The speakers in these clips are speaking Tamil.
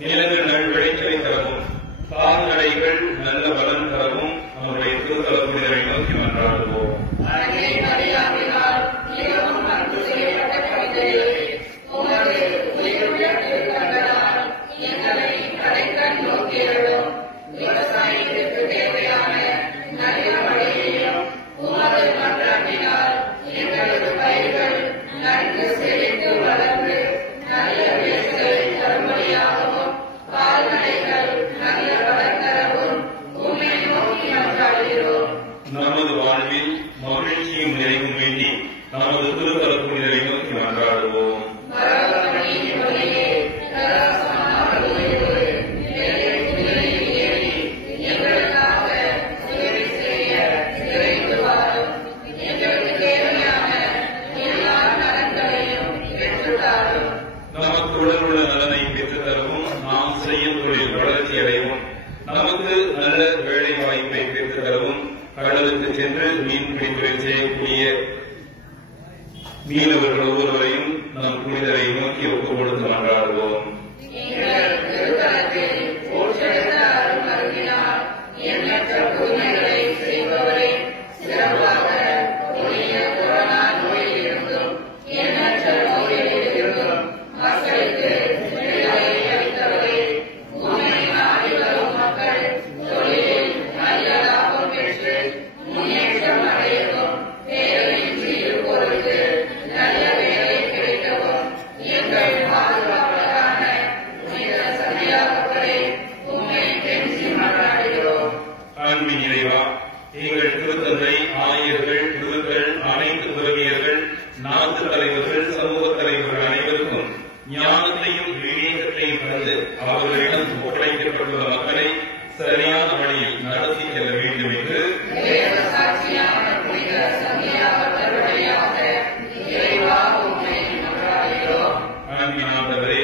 நிலங்கள் நல்விளைச்சலை தரவும் கால்நடைகள் நல்ல பலன் தரவும் நம்முடைய திருத்தலப்புனிதரை நோக்கி மன்றாடுவோம். நமது வாழ்வில் மகிழ்ச்சியும் நிறைவும் வேண்டி நமது திருத்தலப்புனிதரை நோக்கி மன்றாடுவோம். நமக்கு உடலுள்ள நலனை பெற்றுத் தரவும் நாம் செய்யும் தொழில் வளர்ச்சி அடையவும் நமக்கு நல்ல வேலை வாய்ப்பை பெற்றுத் தரவும் கடலுக்கு சென்று மீன் பிடித்தொழில் செய்யக்கூடிய மீனவர்கள் ஒவ்வொருவரையும் நம் புனிதரை நோக்கி ஒப்புக் கொடுத்து மன்றாடுவோம். அன்பின் இறைவா, எங்கள் திருத்தந்தை, ஆயர்கள், குருக்கள், அனைத்து உறவியர்கள், நாட்டு தலைவர்கள், சமூக தலைவர்கள் அனைவருக்கும் ஞானத்தையும் விவேகத்தையும் தந்து அவர்களிடம் ஒப்படைக்கப்பட்டுள்ள மக்களை சரியான வழியில் நடத்தி செல்ல வேண்டும் என்று அன்பினாண்டவரே,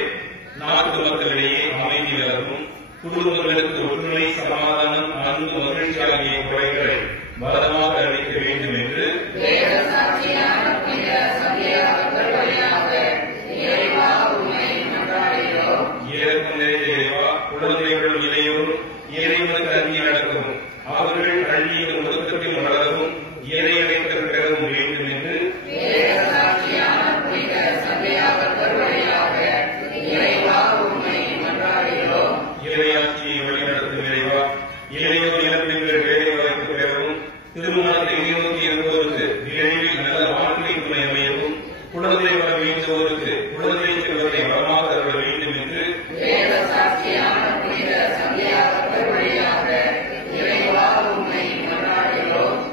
நாட்டு மக்களிடையே அமைதி நிலவும், குடும்பங்களுக்கு ஒற்றுமை, சமாதானம், அன்பு, மகிழ்ச்சி ஆகிய குறைகளை பலமாக அளிக்க வேண்டும் என்று இறைவன் நிறைந்த இறைவா, குழந்தைகளும் இளையோரும் இறைவனுக்கு அஞ்சி நடக்கவும் அவர்கள் கல்வியிலும் ஒழுக்கத்தில் வளரவும் இறைவனைகள் பெறவும் வேண்டும் என்று இறையாட்சியை வழிநடத்தும் இறைவா, இளையோர் இளம்பெண்கள் வேலை வாய்ப்பு பெறவும் திருமணத்தை நோக்கி இருப்பவருக்கு விரைவில் நல்ல வாழ்க்கை துணை அமையவும் குழந்தை வர வேண்டுவோருக்கு குழந்தை செல்வத்தை வளமாக தர வேண்டும் என்று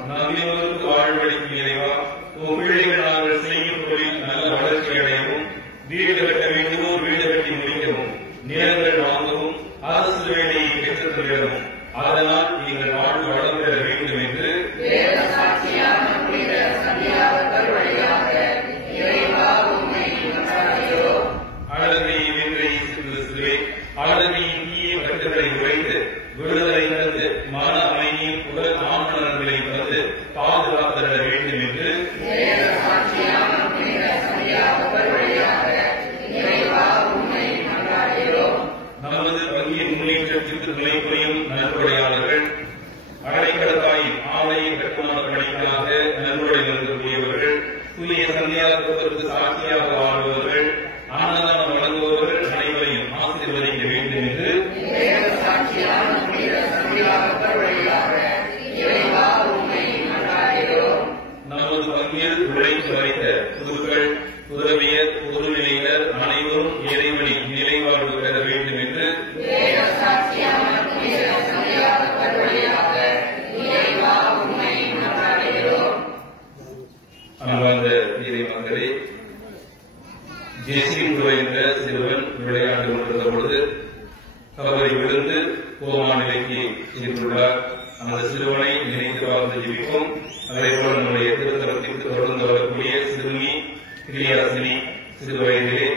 நம்பினோருக்கு வாழ்வழிக்கும் இறைவா, பிள்ளைகள் நாங்கள் செய்யும் தொழில் நல்ல வளர்ச்சி அடையவும் வீடு கட்ட வேண்டுவோர் வீடு கட்டி முடிக்கவும் நிலங்கள் வாங்கவும் அரசு வேலையை பெற்றுத் தரவும் அதனால் எங்கள் வாழ்வு வளம் பெற வேண்டும் என்று அழகையை வென்றை சிறுவே அழகையின் தீய கட்டுகளை உடைத்து விடுதலை தந்து மன அமைதியும் உடல் ஆணவங்களை தந்து பாதுகாத்து தர வேண்டும் என்று நமது வங்கியின் முன்னேற்றத்திற்கு துணை புரியும் நன்கொடையாளர்கள், அடைக்கலத்தாயின் ஆலய கட்டுமான பணிக்காக நன்கொடை நல்கக்கூடியவர்கள், புதிய சந்தியாகத்திற்கு சாட்சியாக வாழ்பவர்கள், அன்னதானம் வழங்குபவர்கள் அனைவரையும் ஆசீர்வதிக்க வேண்டும் என்று நமது வங்கியில் உழைத்து வைத்த புதுக்கள், உதவியர், பொதுநிலையினர் அனைவரும் இறைவனின் நிலைவாழ்வு பெற வேண்டும் என்று அன்பார்ந்த இறை மக்களே, ஜெசிபுரோ என்ற சிறுவன் விளையாண்டு கொண்டிருந்த பொழுது தவறி விழுந்து கோமா நிலைக்கு சென்றுள்ளார். அந்த சிறுவனை நினைத்து வாழ்ந்து ஜெபிப்போம். அதேபோல நம்முடைய திருத்தலத்திற்கு தொடர்ந்து வரக்கூடிய சிறுமி கிரியாசினி சிறு வயதிலே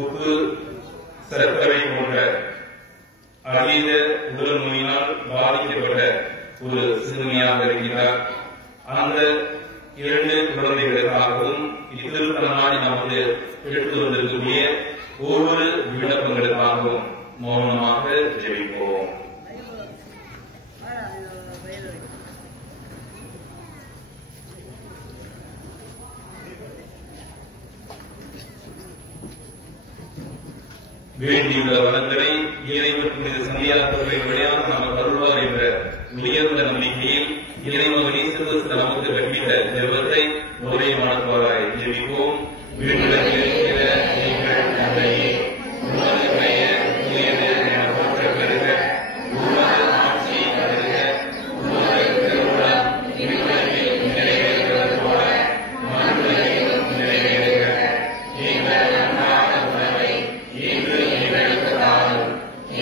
உப்பு, சர்க்கரை போன்ற அதீத உடல் நோயினால் பாதிக்கப்பட்ட ஒரு சிறுமியாக இருக்கிறார். அந்த 2 குழந்தைகளுக்காகவும் இத்திருப்ப நாள் நமது எடுத்து வந்திருக்கக்கூடிய ஒவ்வொரு விண்ணப்பங்களுக்காகவும் மௌனமாக ஜெபிப்போம். வேண்டியுள்ள வளங்களை இறைவன் புனித சந்தியாகவர்களை வழியாக நாம் அருள்வார் என்ற உயர்ந்த நம்பிக்கையில் இறைவன் இயேசு கிறிஸ்து நமக்கு கற்பித்த ஜெபத்தை ஒரே மனதாய் ஜெபிப்போம். வீடுகளில் இருக்கிற எங்கள் தந்தையே, உமது பெயர் உயர்ந்து என போற்றப் பெறுக. உமது ஆட்சி வருக. உமது திருவுளம் விண்ணுலகில் நிறைவேறுவது போல மண்ணுலகிலும் நிறைவேறுக. எங்கள் அன்றாட உணவை இன்று எங்களுக்கு தாரும்.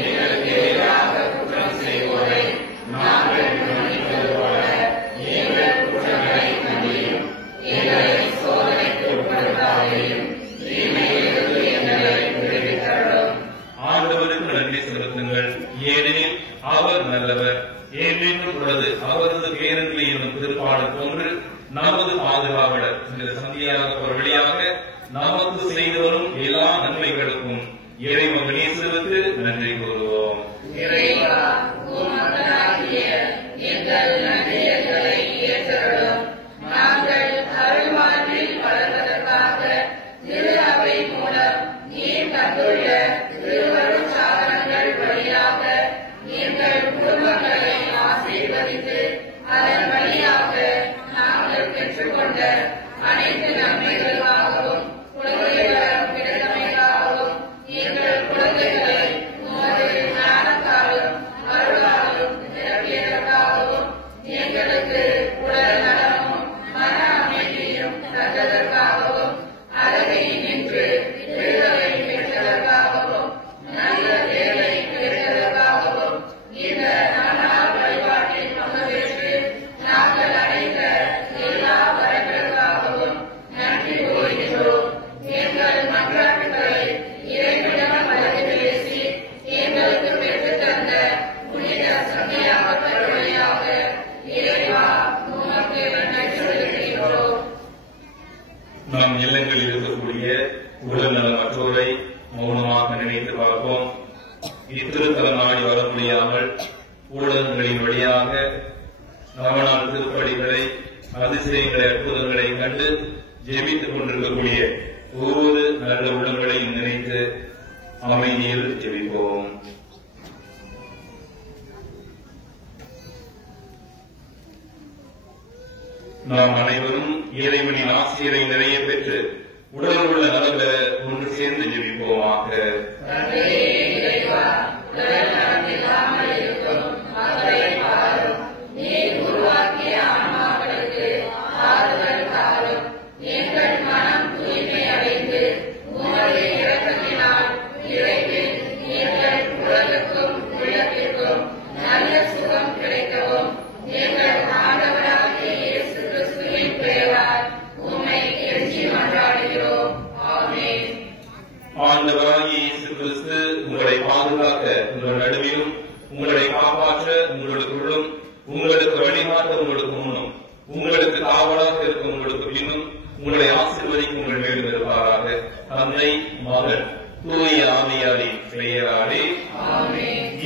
எங்களுக்கு எதிராக குற்றம் செய்வோரை நாங்கள் மன்னிப்பது போல எங்கள் குற்றங்களை மன்னியும். எங்களை சோதனைக்கு உட்படுத்தாதேயும், தீமையிலிருந்து எங்களை விடுவித்தருளும். ஆண்டவருக்கு நன்றி செலுத்துங்கள், ஏனெனில் அவர் நல்லவர். ஏனென்றும் உள்ளது அவரது பேரன்பு என்னும் திருப்பாடல் போன்று நமது பாதுகாவலர் இந்த சந்தியாகவர் வழியாக நமக்கு செய்து வரும் எல்லா நன்மைகளுக்கும் இறைவன் இயேசுவுக்கு நன்றி கூறுவோம். இறைவா, உம் மகனாகிய எங்கள் நன்றியர்களை ஏற்றருளும். நாங்கள் அருள்வாழ்வில் வளர்வதற்காக திரு அவை மூலம் நீர் தந்துள்ள திருவருட் சாதனங்கள் வழியாக எங்கள் குடும்பங்களை ஆசீர்வதித்து அதன் வழியாக நாங்கள் பெற்றுக்கொண்ட அனைத்து நன்மைகளுக்காகவும் குழந்தைகளும் பிறந்தமைக்காகவும் எங்கள் குழந்தைகளை உமது ஞானத்தாலும் அருளாலும் நிரப்பியதற்காகவும் எங்களுக்கு உடல் நலமும் மன அமைதியும் தந்ததற்காகவும் அழகை நின்று விடுதலை பெற்றதற்காகவும் நல்ல வேலை பெற்றதற்காகவும் இந்த நன்னாள் வழிபாட்டில் பங்கு பெற்று நாங்கள் அடைந்த எல்லா வரங்களுக்காகவும் நன்றி கூறுகின்றோம். எங்கள் மன்றாட்டுகளை இறைவனிடம் வழங்கி பேசி எங்களுக்கு பெற்றுத் தந்த புனித சந்தியாகவர் வழியாக இறைவா உமக்கு நன்றி செலுத்துகிறோம். நம் இல்லங்களில் இருக்கக்கூடிய உடல் நலமற்றோரை மௌனமாக நினைத்து பார்ப்போம். இத்திருத்தலம் நாடி வர முடியாமல் ஊடகங்களின் வழியாக நவநாள் திருப்படிகளை, அதிசயங்களை, அற்புதங்களை கண்டு ஜெபித்துக் கொண்டிருக்கக்கூடிய ஒவ்வொரு நல்ல உள்ளங்களையும் நினைத்து அமைதியில் ஜெபிப்போம். நாம் அனைவரும் இறைவனின் ஆசிரியரை நிறைய பெற்று உடலில் உள்ள நலம் பெற ஒன்று சேர்ந்து ஜெபிப்போமாக. ஆண்டவராகிய இயேசு கிறிஸ்து உங்களை பாதுகாக்க உங்கள் நடுவிலும், உங்களை காப்பாற்ற உங்களுக்குள்ளும், உங்களுக்கு வழிகாட்ட உங்களுக்கு முன்னும், உங்களுக்கு காவலாக இருக்க உங்களுக்கு பின்னும், உங்களை ஆசீர்வதிக்க உங்கள் மேலும் இருப்பாராக. தந்தை, மகன், தூய ஆவியாரின் பெயராலே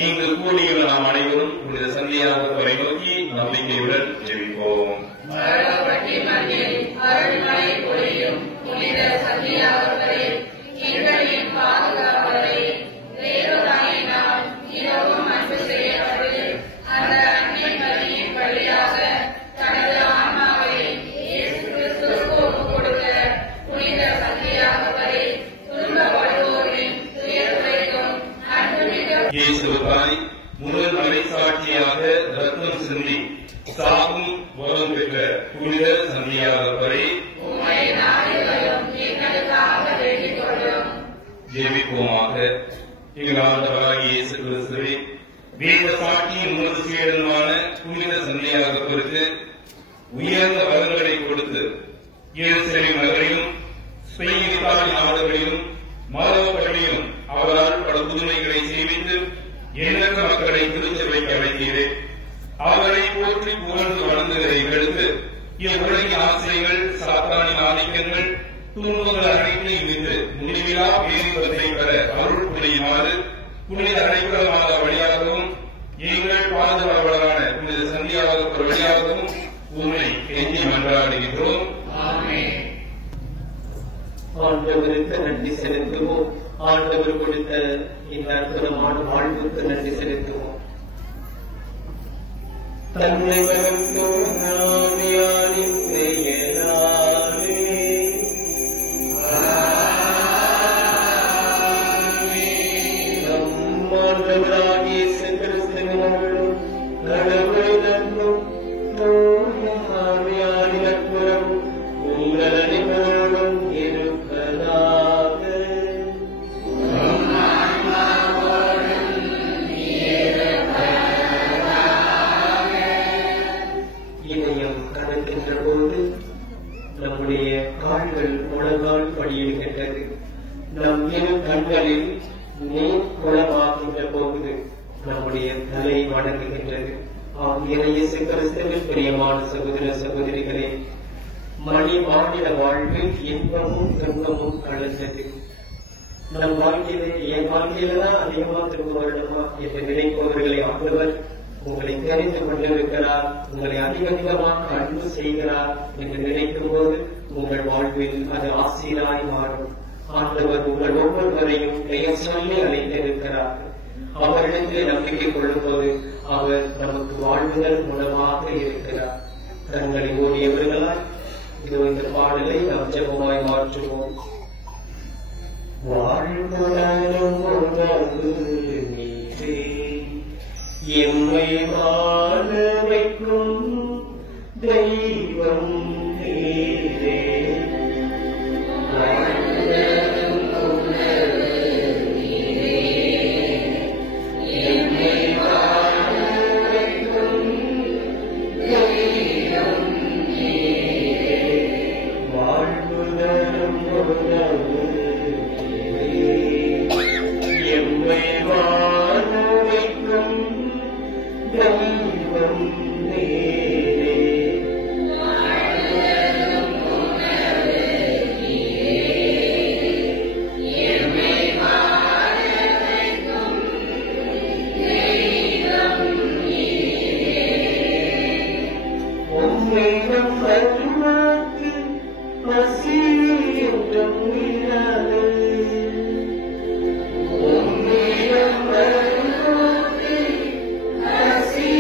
இங்கு கூடியுள்ள நாம் அனைவரும் புனித சந்தியாகவரை நோக்கி நம்பிக்கையுடன் ஜெபிப்போம். அருள்மழை பொழியும் புனித சந்தியாகவரை எங்களின் பாதுகாவலை வேறொராயினால் மிகவும் அன்பு செய்யப்பட்டு அந்த அன்னை மரியின் வழியாக தனது ஆன்மாவை இயேசு கிறிஸ்துவுக்கு ஒப்புக் கொடுத்த புனித சந்தியாகவரை துன்பப்படுவோரின் துயர்வைக்கும் அன்புமிக்க இயேசுவாய் முதல் மறைசாட்சியாக ரத்தம் சிந்தி சாகும் வரம் பெற்ற புனித சந்தியாகவரை உம்மை நாடுகளும் எங்களுக்காக வேண்டிக் கொள்ளும். ஜெபிப்போமாக. எங்கள் ஆண்டவராகிய இயேசு கிறிஸ்துவே, வேத சாட்சியின் உமது சீடனுமான புனித சந்தியாகவருக்கு உயர்ந்த வரங்களை கொடுத்து எருசலேம் நகரிலும் ஸ்பெயின் இத்தாலி நாடுகளிலும் மரபப்பள்ளியிலும் அவரால் பல புதுமைகளை சேவித்து எண்ணற்ற மக்களை திருச்சபைக்கு அழைத்தீரே. அவரை போற்றி புகழ்ந்து வணங்குகிற எங்களுக்கு இவ்வுலகின் ஆசைகள், சாத்தானின் ஆதிக்கங்கள், துன்பங்கள் அனைத்தையும் விட்டு முடிவிலா பேரின்பத்தை பெற அருள் புரியுமாறு புனித அழைப்பதமாக வழியாகவும் எங்கள் பாதுகாவலரான புனித சந்தியாவுக்கு வழியாகவும் உண்மை கெஞ்சி மன்றாடுகின்றோம். ஆண்டவருக்கு நன்றி செலுத்துவோம். ஆண்டவர் கொடுத்த இந்த அற்புதமான வாழ்வுக்கு நன்றி செலுத்துவோம். தன்னை வளர்த்தோர் ஞானியாரின் பெயராலே நம் ஆண்டவராகிய இயேசு கிறிஸ்துவின் கடவுளின் அன்பும் தூய ஆவியாரின் நட்புறவும் உங்கள் அனைவரோடும் இருப்பதாக. இதயம் கலக்கின்ற போது நம்முடைய கால்கள் முழங்கால் படியிடுகின்றது. நம் இரு கண்களில் நீர் குளமாகின்ற போது நம்முடைய தலை வணங்குகின்றது. இயேசு கிறிஸ்துவில் பிரியமான சகோதர சகோதரிகளே, மணி மாநில வாழ்வில் இன்பமும் துன்பமும் கலந்தது. நம் வாழ்க்கையிலே என் வாழ்க்கையில்தான் அதிகமா திரும்ப வேண்டுமா என்று நினைப்பவர்களை ஆண்டவர் உங்களை தெரிந்து கொண்டிருக்கிறார், உங்களை அதிகமாக அன்பு செய்கிறார் என்று நினைக்கும் போது உங்கள் வாழ்வில் அது ஆசீராய் மாறும். ஆண்டவர் உங்கள் ஒவ்வொருவரையும் பெயர் சொல்லி அழைத்திருக்கிறார். அவரிடத்தில் நம்பிக்கை கொள்ளும் போது அவர் நமக்கு வாழ்வுகள் மூலமாக இருக்கிறார். கண்களை ஓடியவர்களாய் இதோ இந்த பாடலை நாம் ஜெபமாய் மாற்றுவோம். வாழ்வுடனும் உணர்வு நீரே, எம்மை வாழ வைக்கும் தெய்வம் நீரே. வாழ்வுடனும் உணர்வு நீரே, எம்மை வாழ வைக்கும் தெய்வம் நீரே. வாழ்வுடனும் உணர்வு எம்மை வாழ வைக்கும் தெய்வம் நீரே. உம்மிடம் வருவாக்கு பசி என்றும் இராது. உம்மிடம் வருவாக்கு பசி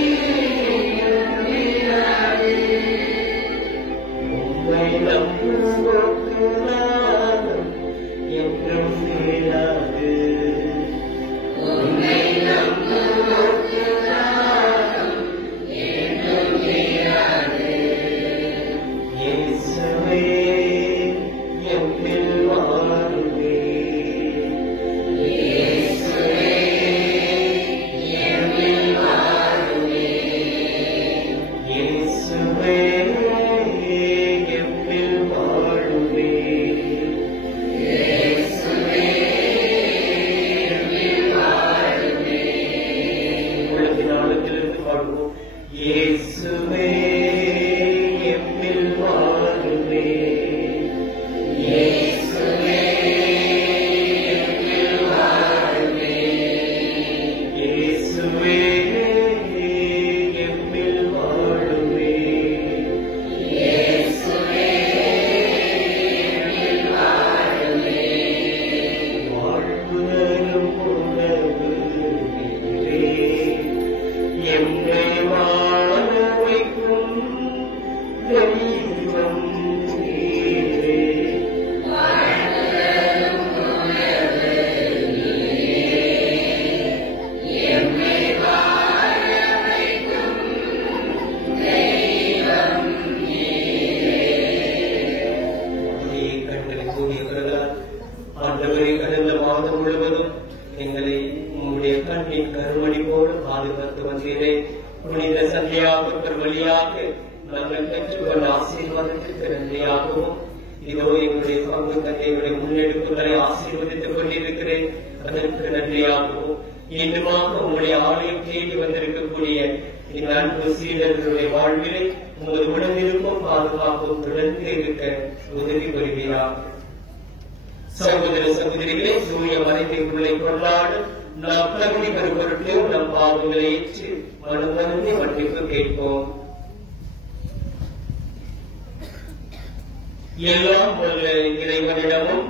என்றும் இராது. உம்மை நம்புவோர்க்கு நாளும் என்றும் இராது. உம்மை நம்புவோர்க்கு நாளும் என்றும் இராது. இயேசுவே எம்மில் வாருமே. இயேசுவே எம்மில் வாருமே. இயேசுவே எம்மில் வாருமே. இயேசுவே எம்மில் வாருமே. உள்ளத்தின் ஆழத்திலிருந்து பாடுவோம். இயேசுவே எம்மில் வாருமே. இயேசுவே எம்மில் வாருமே. இயேசுவே எம்மில் வாருமே. இயேசுவே எம்மில் வாருமே. வாழ்வுதலும் உணர்வு நீரே, எம்மை வாழ வைக்கும் தெய்வம் நீரே. கண்களை கூடியவர்களால் ஆண்டவரை கடந்த மாதம் முழுவதும் எங்களை உங்களுடைய கண்ணின் கருமணி போல பாதுகாத்து வந்தீரே. புனித சந்தியாவுக்கு வழியாக நாங்கள் பெற்றுக்கொண்ட ஆசீர்வாதத்திற்கு நன்றியாகவும் இதோ எங்களுடைய பங்கு தந்தையுடைய முன்னெடுப்புகளை ஆசீர்வதித்துக் கொண்டிருக்கிறேன். அதற்கு நன்றியாகவும் இன்னுமாக உங்களுடைய ஆலயம் தேடி வந்திருக்கக்கூடிய இந்த அன்பு சீடர்களுடைய வாழ்விலை உங்கள் உடனிருக்கும் பாதுகாப்பும் தொடர்ந்து இருக்க உதவி புரிவீராக. சகோதர சகோதரிகளே, சூரிய மறைத்தை உள்ளே கொண்டாடும் நாம் தகுதி பெறும் பொருட்டு நம் பாவங்களை ஏற்று மனமருந்தி மன்னிப்பு கேட்போம். எல்லாம் வல்ல இறைவனிடமும்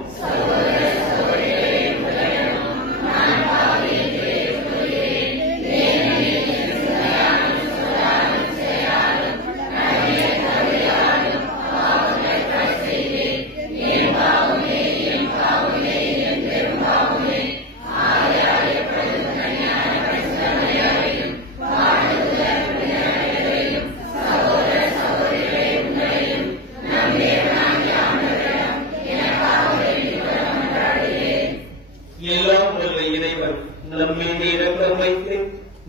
நம்மீது இரக்கம் வைத்து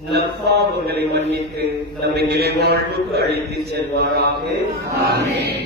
நற்பாவங்களை மன்னித்து நம்மை நிறைவாழ்வுக்கு அழைத்து செல்வாராக. ஆமென்.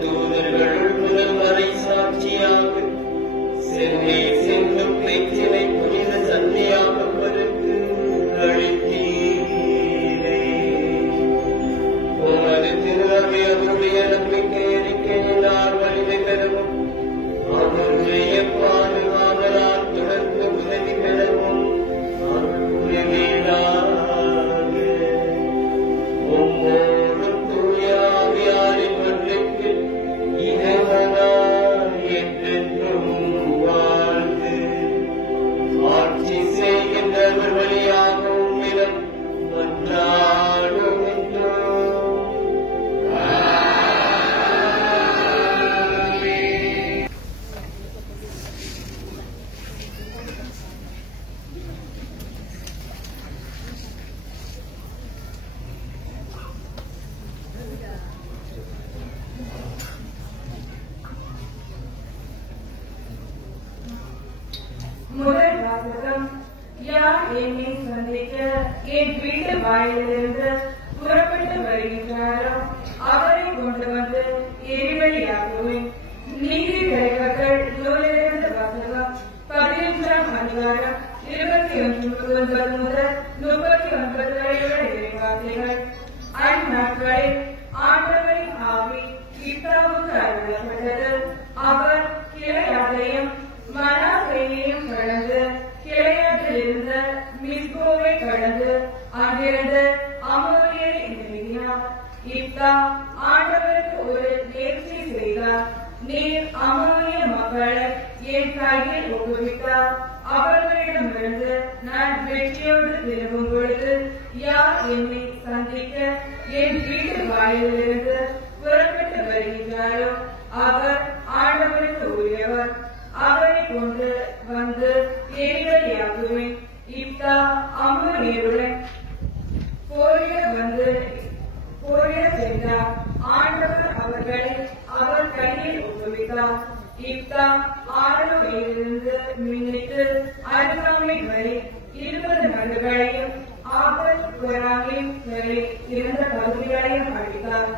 தூதர்களுள் முதல் வரை சாட்சியாக சென்னை புனிதர்கள் வழியாக உம்மிடம் மன்றாடுகின்றோம். முதல் வாசகம். யார் என்னை சந்திக்க என் வீட்டு வாயிலிருந்து புறப்பட்டு வருகின்றாரோ அவரை கொண்டு வந்து எரிவழியாக்குவேன். நீதி தலைவர்கள் நூலிலிருந்து வாசகம். 11ஆம் அதிகாரம் 21 முதல் 39 வரையுள்ள இறைவார்த்தைகள். அந்நாட்களில் ஆண்டவரின் ஆவி இத்தாவுக்கு அருளப்பட்டது. அவர் கிளையாதையும் மனாசேயையும் கடந்து கிளையாதிலிருந்த மிஸ்போவை கடந்து அங்கிருந்து அமோரியரை நெருங்கினார். இத்தா ஆண்டவருக்கு ஒரு நேர்ச்சி செய்தார். நீர் அமோரிய மக்களை என் கையில் ஒப்புவித்தார். அவர்களிடமிருந்து நான் வெற்றியோடு திரும்பும் பொழுது யார் என்னை சந்திக்க என் வீட்டு வாயிலிருந்து புறப்பட்டு வருகின்றாரோ அவர் ஆண்டவருக்கு உரியவர். அவரை கொண்டு வந்து எரிவழியாக்குவேன். இப்தா அம்மோனியருடன் போரிட சென்றார். ஆண்டவர் அவர்களை அவர் கையில் ஒப்புவித்தார். இப்தா ஆரோவிலிருந்து மின்னிட்டு அருகாமை வரை 20 நகர்களையும் ஆபத் குராமின் வரை 2 பகுதிகளையும் அழித்தார்.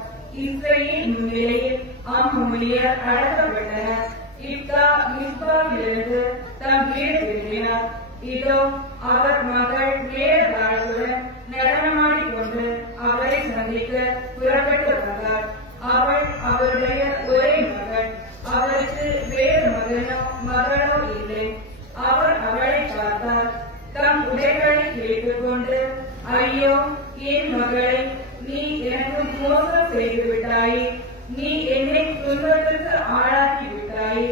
இஸ்ரேல் முன்னிலையில் அம்மோனியர் அடக்கப்பட்டனர். இப்தா மிஸ்பாவிலிருந்து தம் வீடு திரும்பினார். இதோ அவர் மகள் மேலதாளத்துடன் நடனமாடிக்கொண்டு அவரை சந்திக்க புறப்பட்டு வந்தார். அவள் அவருடைய ஒரே மகள். அவருக்கு வேறு மகளோ இல்லை. அவர் அவளை பார்த்தார். தம் உடைகளை கிழித்துக் கொண்டு, ஐயோ என் மகளை, நீ எனக்கு மோசம் செய்து விட்டாயே, நீ என்னை துன்பத்திற்கு ஆளாக்கி விட்டாயே.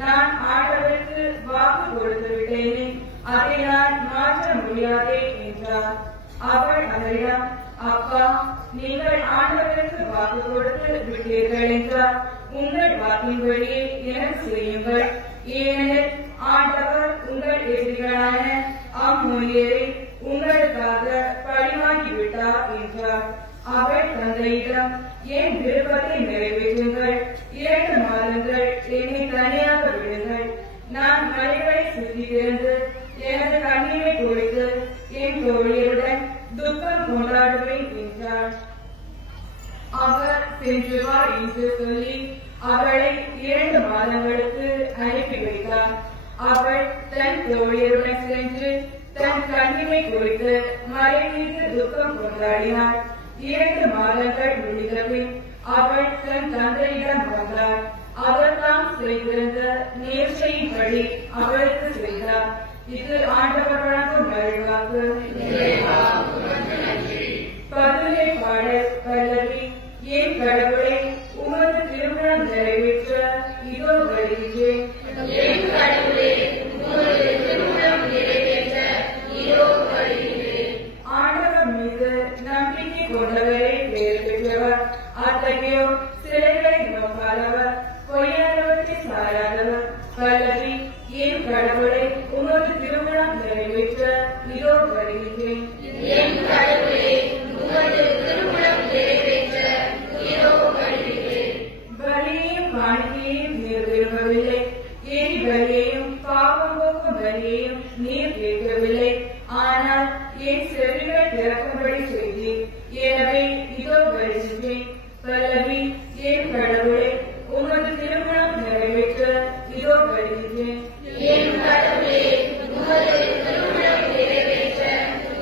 நான் ஆண்டவருக்கு வாக்கு கொடுத்து விட்டேனே, அதை நான் மாற்ற முடியாதே என்றார். அவள் அவரிடம், அப்பா, நீங்கள் ஆண்டவருக்கு வாக்கு கொடுத்து விட்டீர்கள் என்றால் உங்கள் வாக்கின்படியே எனக்கு செய்யுங்கள். ஏனெனில் ஆண்டவர் உங்கள் எதிரிகளான அம்மோனியரை உங்களுக்காக பழிவாங்கிவிட்டார் என்றார். அவள் தந்தையிடம், என் விருப்பத்தை நிறைவேற்றுங்கள். 2 மாதங்கள் என்னை தனியாக விடுங்கள். நான் மலைகளை சுற்றி திறந்து எனது கண்ணீரை குடித்து என் தோழியருடன் துக்கம் கொண்டாடுவேன் என்றார். அவர் சென்று வா என்று சொல்லி அவளை 2 மாதங்களுக்கு அனுப்பி வைத்தார். அவள் தன் தோழியருடன் சென்று தன் கண்ணீரை குடித்து மலை மீது துக்கம் கொண்டாடினாள். 2 மாதங்கள் முடிந்தபின் அவள் தன் தந்தையிடம் வந்தார். அவர் தாம் செய்திருந்த நேர்ச்சையின்படி அவளுக்கு செய்தார். இது ஆண்டவர் வழங்கும் அருள்வாக்கு. பதுமை பாடல் பல்லவி. என் கடவுளே, உமது திருமணம் நிறைவேற்ற இதோ வருகின்றேன். என் கடவுளே, உமது திருமணம் நிறைவேற்ற இதோ வருகின்றேன். ஆண்டவர் மீது நம்பிக்கை கொண்டவரே பெயர் பெற்றவர். அத்தகையோர் சிலைகளை நோக்காதவர், பொய்யானவற்றை சாராதவர். பல்லவி. என் கடவுளே, உமது திருமணம் நிறைவேற்ற இதோ வருகின்றேன். என் கடவுளே, உமது திருமணம் நிறைவேற்ற இதோ வருகின்றேன். பலியையும் காணிக்கையையும் நீர் விரும்பவில்லை. என் பலியையும் பாவம் போக்கும் பலியையும் நீர் கேட்கவில்லை. ஆனால் என் செவிகள் திறக்கும்படி செய்தீர். எனவே இதோ வருகின்றேன். பல்லவி. என் கடவுளே, உமது திருமணம் நிறைவேற்ற இதோ வருகின்றேன். என் கடவுளே, உமது திருமணம் நிறைவேற்ற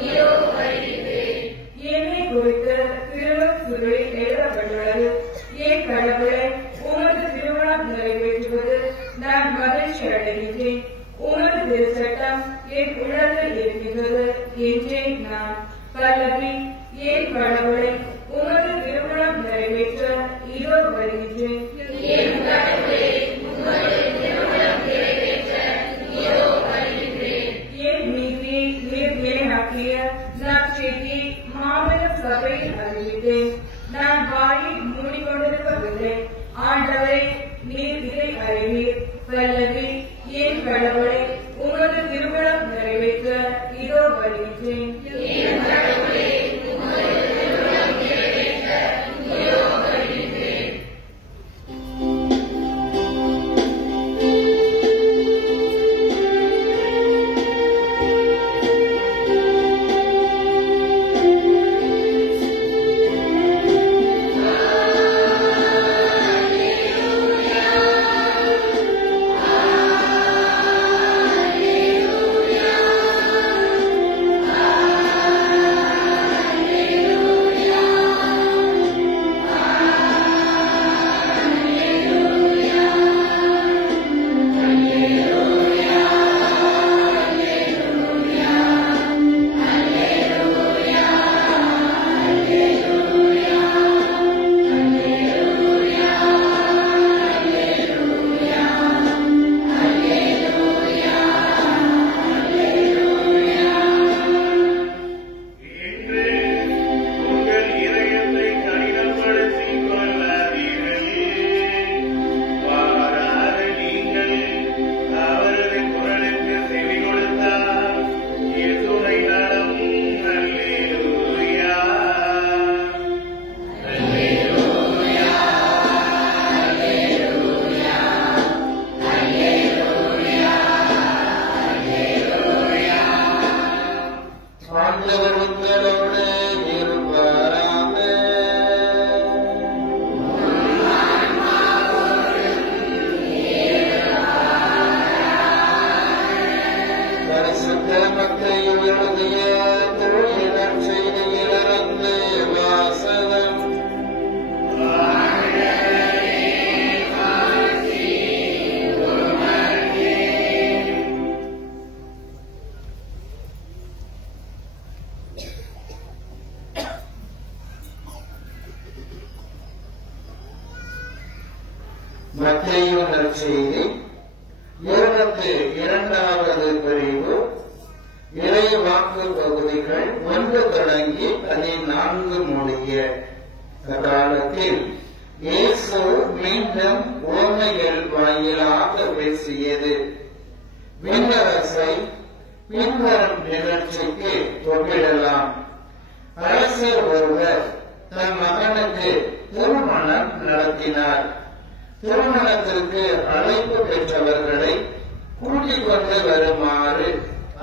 இதோ வருகின்றேன். என்னை குறித்து திருவச்சுருளில் எழுதப்பட்டுள்ளது. என் கடவுளே, உமது திருமணம் நிறைவேற்றுவது நான் மகிழ்ச்சி அடைகின்றேன். உமது திருச்சட்டம் என் உள்ளத்தில் இருக்கின்றது என்றேன் நான். பல்லவி. என் கடவுளே, உமது திருமணம் நிறைவேற்ற இதோ வருகின்றேன். என் கடவுளே, உமது திருமணம் நிறைவேற்ற இதோ வருகின்றேன். என் நீதியை நீர் பரிசுத்த மத்தேயு எழுதிய தூய நற்செய்தியிலிருந்து வாசகம். மத்தேயு நற்செய்தி 22வது பிரிவு இறை வாக்கு பகுதிகள் 1 தொடங்கி 14 முடிய. காலத்தில் இயேசு மீண்டும் உவமைகள் வாயிலாக பேசியது. விண்ணரசை பின்வரும் நிகழ்ச்சிக்கு ஒப்பிடலாம். அரசர் ஒருவர் தன் மகனுக்கு திருமணம் நடத்தினார். திருமணத்திற்கு அழைப்பு பெற்றவர்களை கூட்டிக் கொண்டு வருமாறு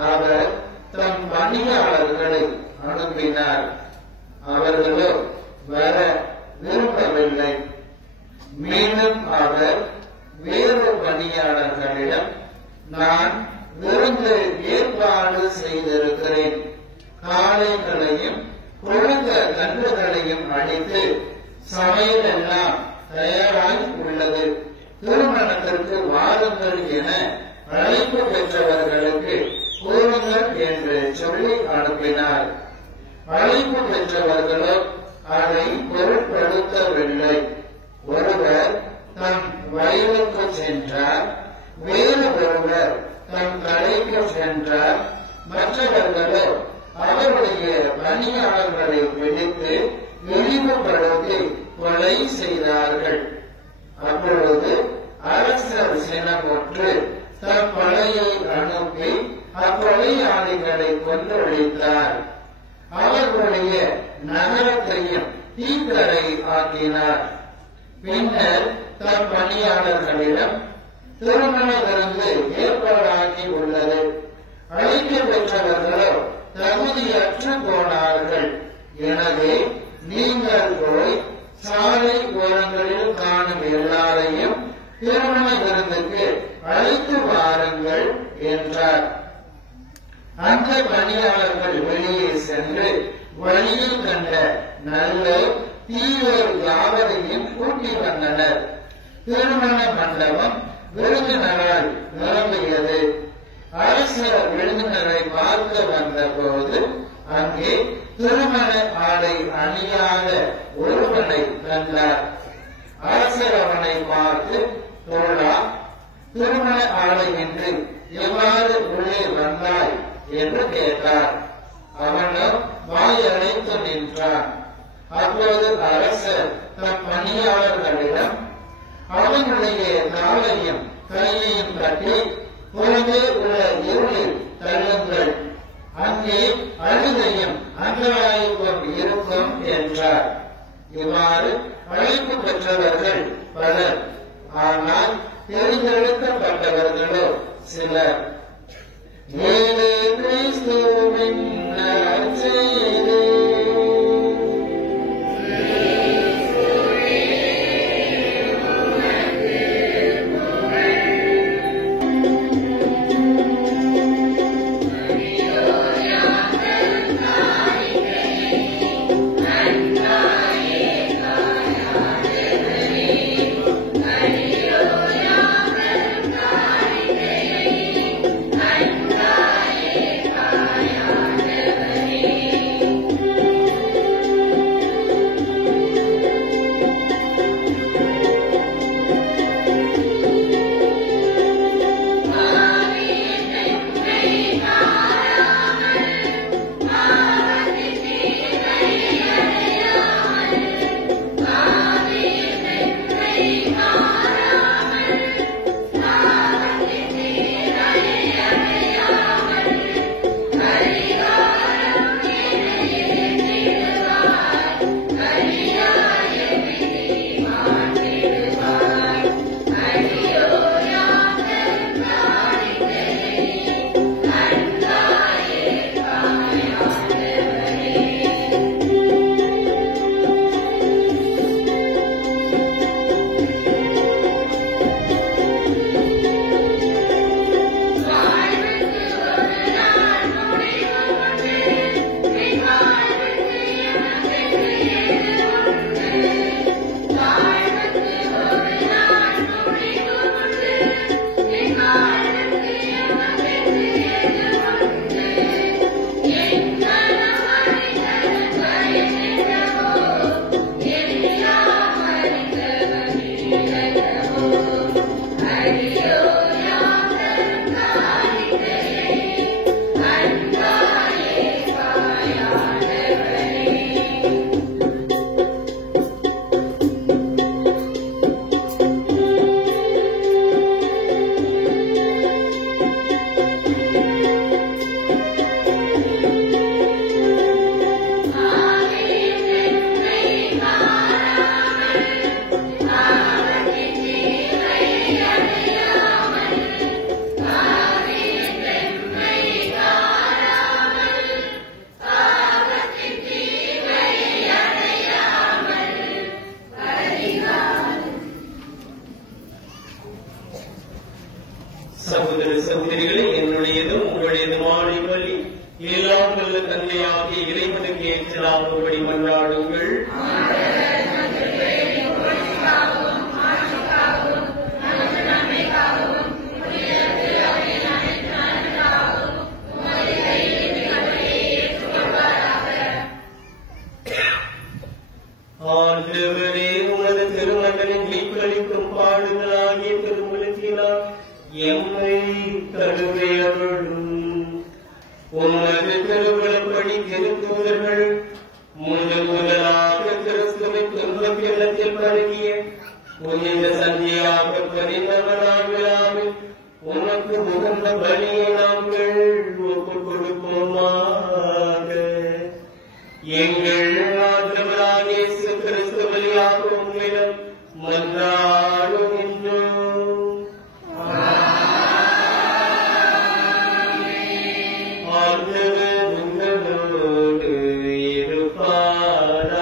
அவர் தம் பணியாளர்களை அனுப்பினார். அவர்களோ வர விரும்பவில்லை. மீண்டும் அவர் வேறு பணியாளர்களிடம், நான் விருந்து ஏற்பாடு செய்திருக்கிறேன், காளைகளையும் கொழுந்த கன்றுகளையும் அடித்து சமையலெல்லாம் தயாராய் உள்ளது, திருமணத்திற்கு வாருங்கள் என அழைப்பு பெற்றவர்களுக்கு கூறுங்கள் என்று சொல்லி அனுப்பினார். அழைப்பு பெற்றவர்களோ அதை பொருட்படுத்தவில்லை. ஒருவர் தம் வயலுக்கு சென்றார், வேறு ஒருவர் தம் கடைக்கு சென்றார். மற்றவர்களோ அவருடைய பணியாளர்களை பிடித்து இழிவுபடுத்தி கொலை செய்தார்கள். அப்பொழுது அரசர் சினமுற்று தம் படையை அனுப்பி அக்கொலையாளிகளை கொன்றொழித்தார். அவர்களுடைய நகரத்தையும் தீக்கரை ஆக்கினார். பின்னர் தம் பணியாளர்களிடம், திருமண விருந்து ஏற்பாடாகி உள்ளது, அழைக்க பெற்றவர்களோ தகுதியற்று போனார்கள். எனவே நீங்கள் போய் சாலை ஓரங்களில் காணும் எல்லாரையும் திருமண விருந்துக்கு அழைத்து வாருங்கள் என்றார். அந்த பணியாளர்கள் வெளியே சென்று வழியில் கண்ட நல்ல தீயோர் யாவரையும் கூட்டி வந்தனர். திருமண மண்டபம் விருந்தினரால் நிரம்பியது. அரசர் விருந்தினரை பார்க்க வந்த போது அங்கே திருமண ஆடை அணியாத ஒருவனை கண்டார். அரசர் அவனை பார்த்து, தோழா, திருமண ஆடையின்றி எவ்வாறு உள்ளே வந்தாய் என்று கேட்டார். அவனோ வாயடைத்து நின்றான். அப்போது அரசர் தம் பணியாளர்களிடம், அவனுடைய காலையும் கையையும் கட்டி புறமே உள்ள இருளில் தள்ளுங்கள், அங்கே அழுகையும் அங்கலாய்ப்பும் இருக்கும் என்றார். இவ்வாறு அழைப்பு பெற்றவர்கள் பலர், ஆனால் தேர்ந்தெடுக்கப்பட்டவர்களோ சிலர். கிறிஸ்துவின் நற்செய்தி. தந்தையாகிய இறைவனுக்கு ஏற்றலாகும்படி மன்றாடுங்கள். ஆண்டவரே, உமது திருமகனின் மீட்பளிக்கும் பாடுகளாகிய திருமுழுக்கினால் எம்மை கருவை அருளும். உமது திருவுளப்படி திருத்தூதர்கள் முதலாக கிறிஸ்துவின் துன்பக் கிண்ணத்தில் பருகிய புனித சந்தியாக பதிந்தவனாய் விழாவில் உனக்கு உகந்த பலியை நாங்கள் ஒப்புக் கொடுப்போமாக. எங்கள் ஆண்டவராகிய இயேசு கிறிஸ்து வழியாக உம்மிடம் மன்றாடுகின்றோம். ஆண்டவர் உங்களோடு இருப்பாராக.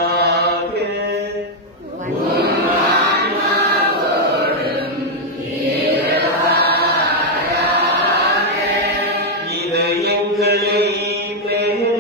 இதயங்களை மேலே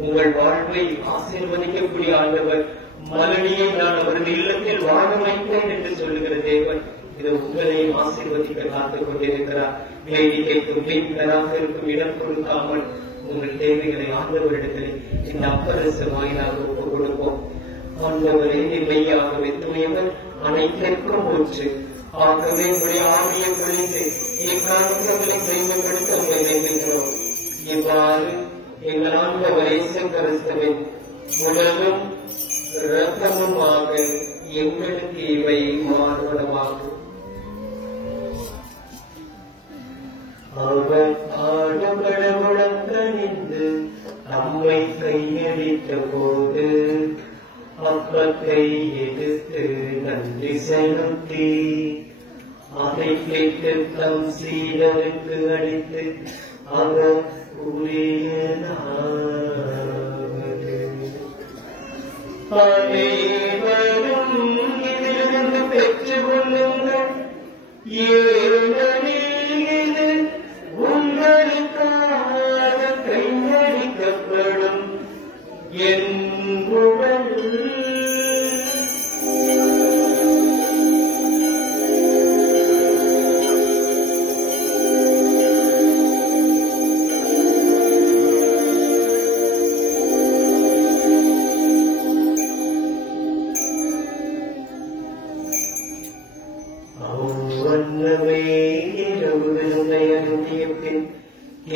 உங்கள் வாழ்வை ஆசீர்வதிக்கக்கூடிய ஆண்டவர் மலடியை நான் அவரது இல்லத்தில் வாழ வைத்தேன் என்று சொல்லுகிற தேவன் இது உங்களையும் ஆசீர்வதிக்க காத்துக் கொண்டிருக்கிறார். வேடிக்கைக்கும் பெண்களாக இருக்கும் இடம் கொடுக்காமல் உங்கள் தேவைகளை ஆண்டவரிடத்தில் இந்த அப்பரசு வாயிலாக ஒப்புக் கொடுப்போம். ஆண்டவரே மெய்யாகவே தூயவர் அனைத்திற்கும் ஊற்று. ஆகவே உங்களுடைய ஆவியை பொழிந்து இக்காரியங்களை கைமைப்படுத்த நினைக்கிறோம். இவ்வாறு எங்கள் ஆண்டவர் இயேசு கிறிஸ்துவின் உடலும் இரத்தமுமாக எங்களுக்கு இவை மாறுபடமாகும். அவர் ஆடம்பர முழங்கணிந்து நம்மை கையளித்த போது அப்பத்தை எடுத்து நன்றி செலுத்தி அதை கேட்டு தம் சீடருக்கு அளித்து அவர் கூறியதாவது, அனைவரும் இதிலிருந்து பெற்றுக் கொள்ளுங்கள், ஏனெனில் இது உங்களுக்காக கையளிக்கப்படும் என் உடல்.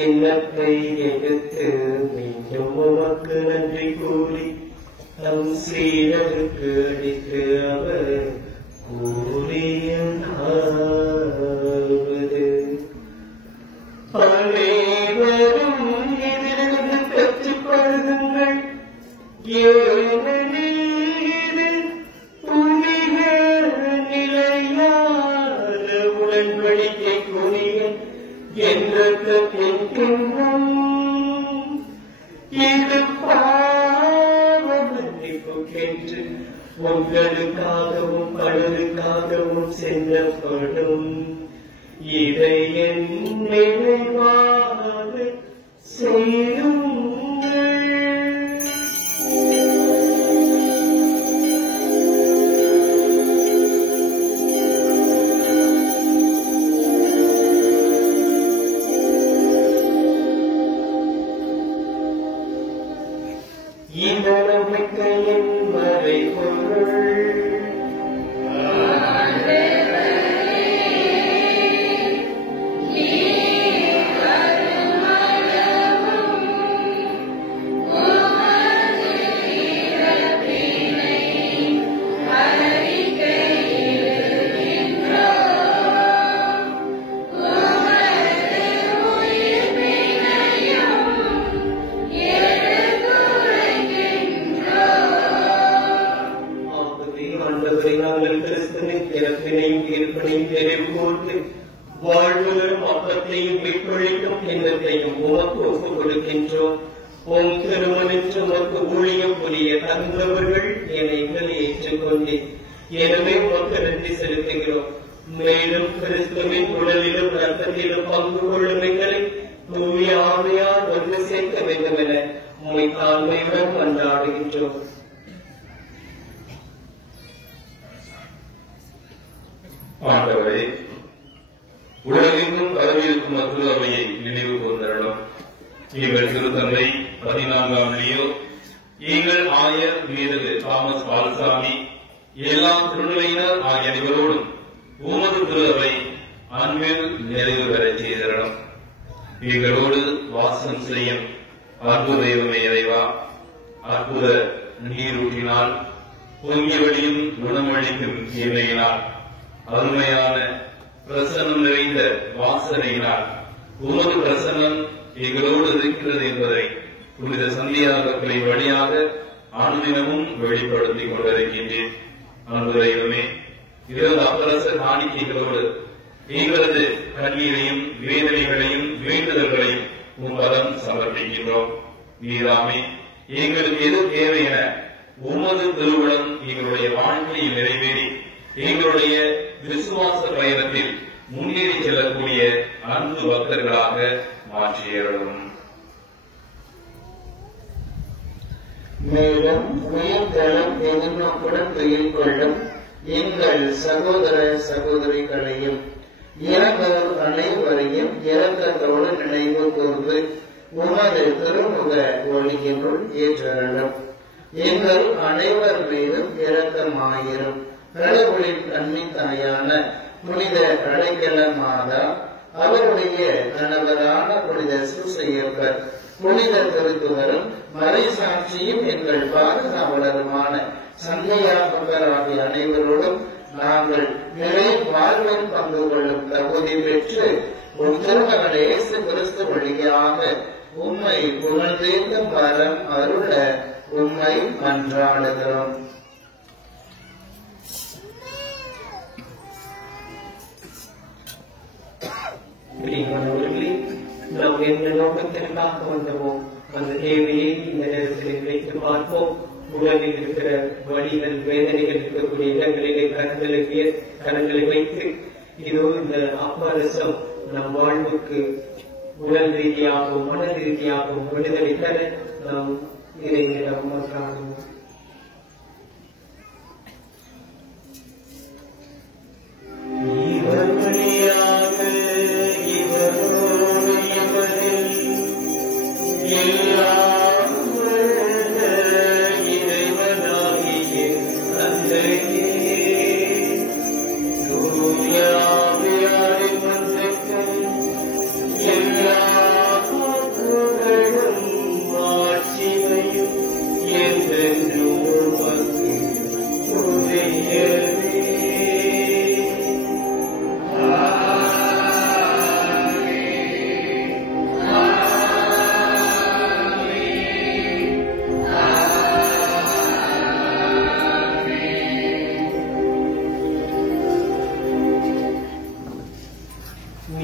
எண்ணத்தை எடுத்து மீண்டும் உமக்கு நன்றி கூறி தம் சீடருக்கு அளித்து அவர் கூறியதாவது, அனைவரும் இதிலிருந்து பெற்றுக் கொள்ளுங்கள், ஏனெனில் இது புனித நிலையான உடன்படிக்கைக்குரிய இது பாவமன்னிப்புக்கென்று உங்களுக்காகவும் பலருக்காகவும் செல்லப்படும். இதை என் நினைவாக செய்யுங்கள். நம்பிக்கையின் மறைபொருள் வாழ்வதரும் அப்பத்தையும் மீட்பளிக்கும் எண்ணத்தையும் உமக்கு ஒப்புக் கொடுக்கின்றோம். உம் திருமணத்து உமக்கு ஊழியம் புரிய தகுந்தவர்கள் என எங்களை ஏற்றுக்கொண்டு எனவே உமக்கு நன்றி செலுத்துகிறோம். மேலும் கிறிஸ்துவின் உடலிலும் ரத்தத்திலும் பங்கு கொள்ளும் எங்களை தூய ஆவியால் ஒன்று சேர்க்க வேண்டும் என உம்மை தாழ்மையுடன் கொண்டாடுகின்றோம். ஆண்டவரே, உலகெங்கும் பரவியிருக்கும் மற்றொரு அவையை நினைவு கூர்ந்தருளும். எங்கள் திருத்தந்தை 14ஆம் லியோ, எங்கள் ஆயர் மேதகு தாமஸ் பால்சாமி, எல்லா திருநிலையினர் ஆகிய அனைவரோடும் உமது திரு அவை அன்பில் நிறைவு பெறச் செய்தருளும். எங்களோடு வாசம் செய்யும் அற்புத தெய்வமே இறைவா, அற்புத நீரூற்றினால் பொங்கிய வழியும் குணமளிக்கும் எண்ணெயினால் அருமையான பிரசன்னம் நிறைந்த வாசனையினால் உமது பிரசன்னம் எங்களோடு இருக்கிறது என்பதை புனித சந்தியாகங்களை வழியாக அனுதினமும் வெளிப்படுத்திக் கொண்டிருக்கின்றேன். அன்பு தெய்வமே, இரவு அப்பரச காணிக்கைகளோடு எங்களது கண்ணீரையும் வேதனைகளையும் வேண்டுதல்களையும் உம்பலம் சமர்ப்பிக்கின்றோம். நீராமே எங்களுக்கு எது தேவை என உமது திருவுளம் எங்களுடைய வாழ்க்கையில் நிறைவேறி எங்களுடைய விசுவாச பயணத்தில் முன்னேறி செல்லக்கூடிய அன்பு பக்தர்களாக மாற்றியறலும். மேலும் உயர்தளம் எதிர்நோக்குடன் துயில் கொள்ளும் எங்கள் சகோதர சகோதரிகளையும் இறந்தோர் அனைவரையும் இரக்கத்தோடு நினைவு கூர்ந்து உமது திருமுக ஒளியினுள் ஏற்றருளும். எங்கள் அனைவர் மீதும் இரக்கமாயிரும். கடவுளின் அன்னை தாயான புனித அடைக்கல மாதா, அவருடைய கணவரான புனித சூசையப்பர், புனித திருத்துவரும் மறைசாட்சியும் எங்கள் பாதுகாவலருமான சந்தையாபர் ஆகிய அனைவரோடும் நாங்கள் நிறை வாழ்வில் பங்கு கொள்ளும் தகுதி பெற்று உன் திருமகன் இயேசு கிறிஸ்து வழியாக உம்மை புகழ்ந்தேந்தும் வரம் அருள உம்மை மன்றாடுகிறோம். நாம் எந்த நோக்கத்திற்காக வந்தோமோ அந்த தேவையை இந்த நேரத்தில் வைத்து பார்ப்போம். உடலில் இருக்கிற வலிகள், வேதனைகள் இருக்கக்கூடிய இடங்களிலே கரங்களை வைத்து இதோ இந்த அப்பரசம் நம் வாழ்வுக்கு உடல் ரீதியாகவும் மன ரீதியாகவும் விடுதலை தர நாம் இறைவனிடம் மன்றாடுவோம்.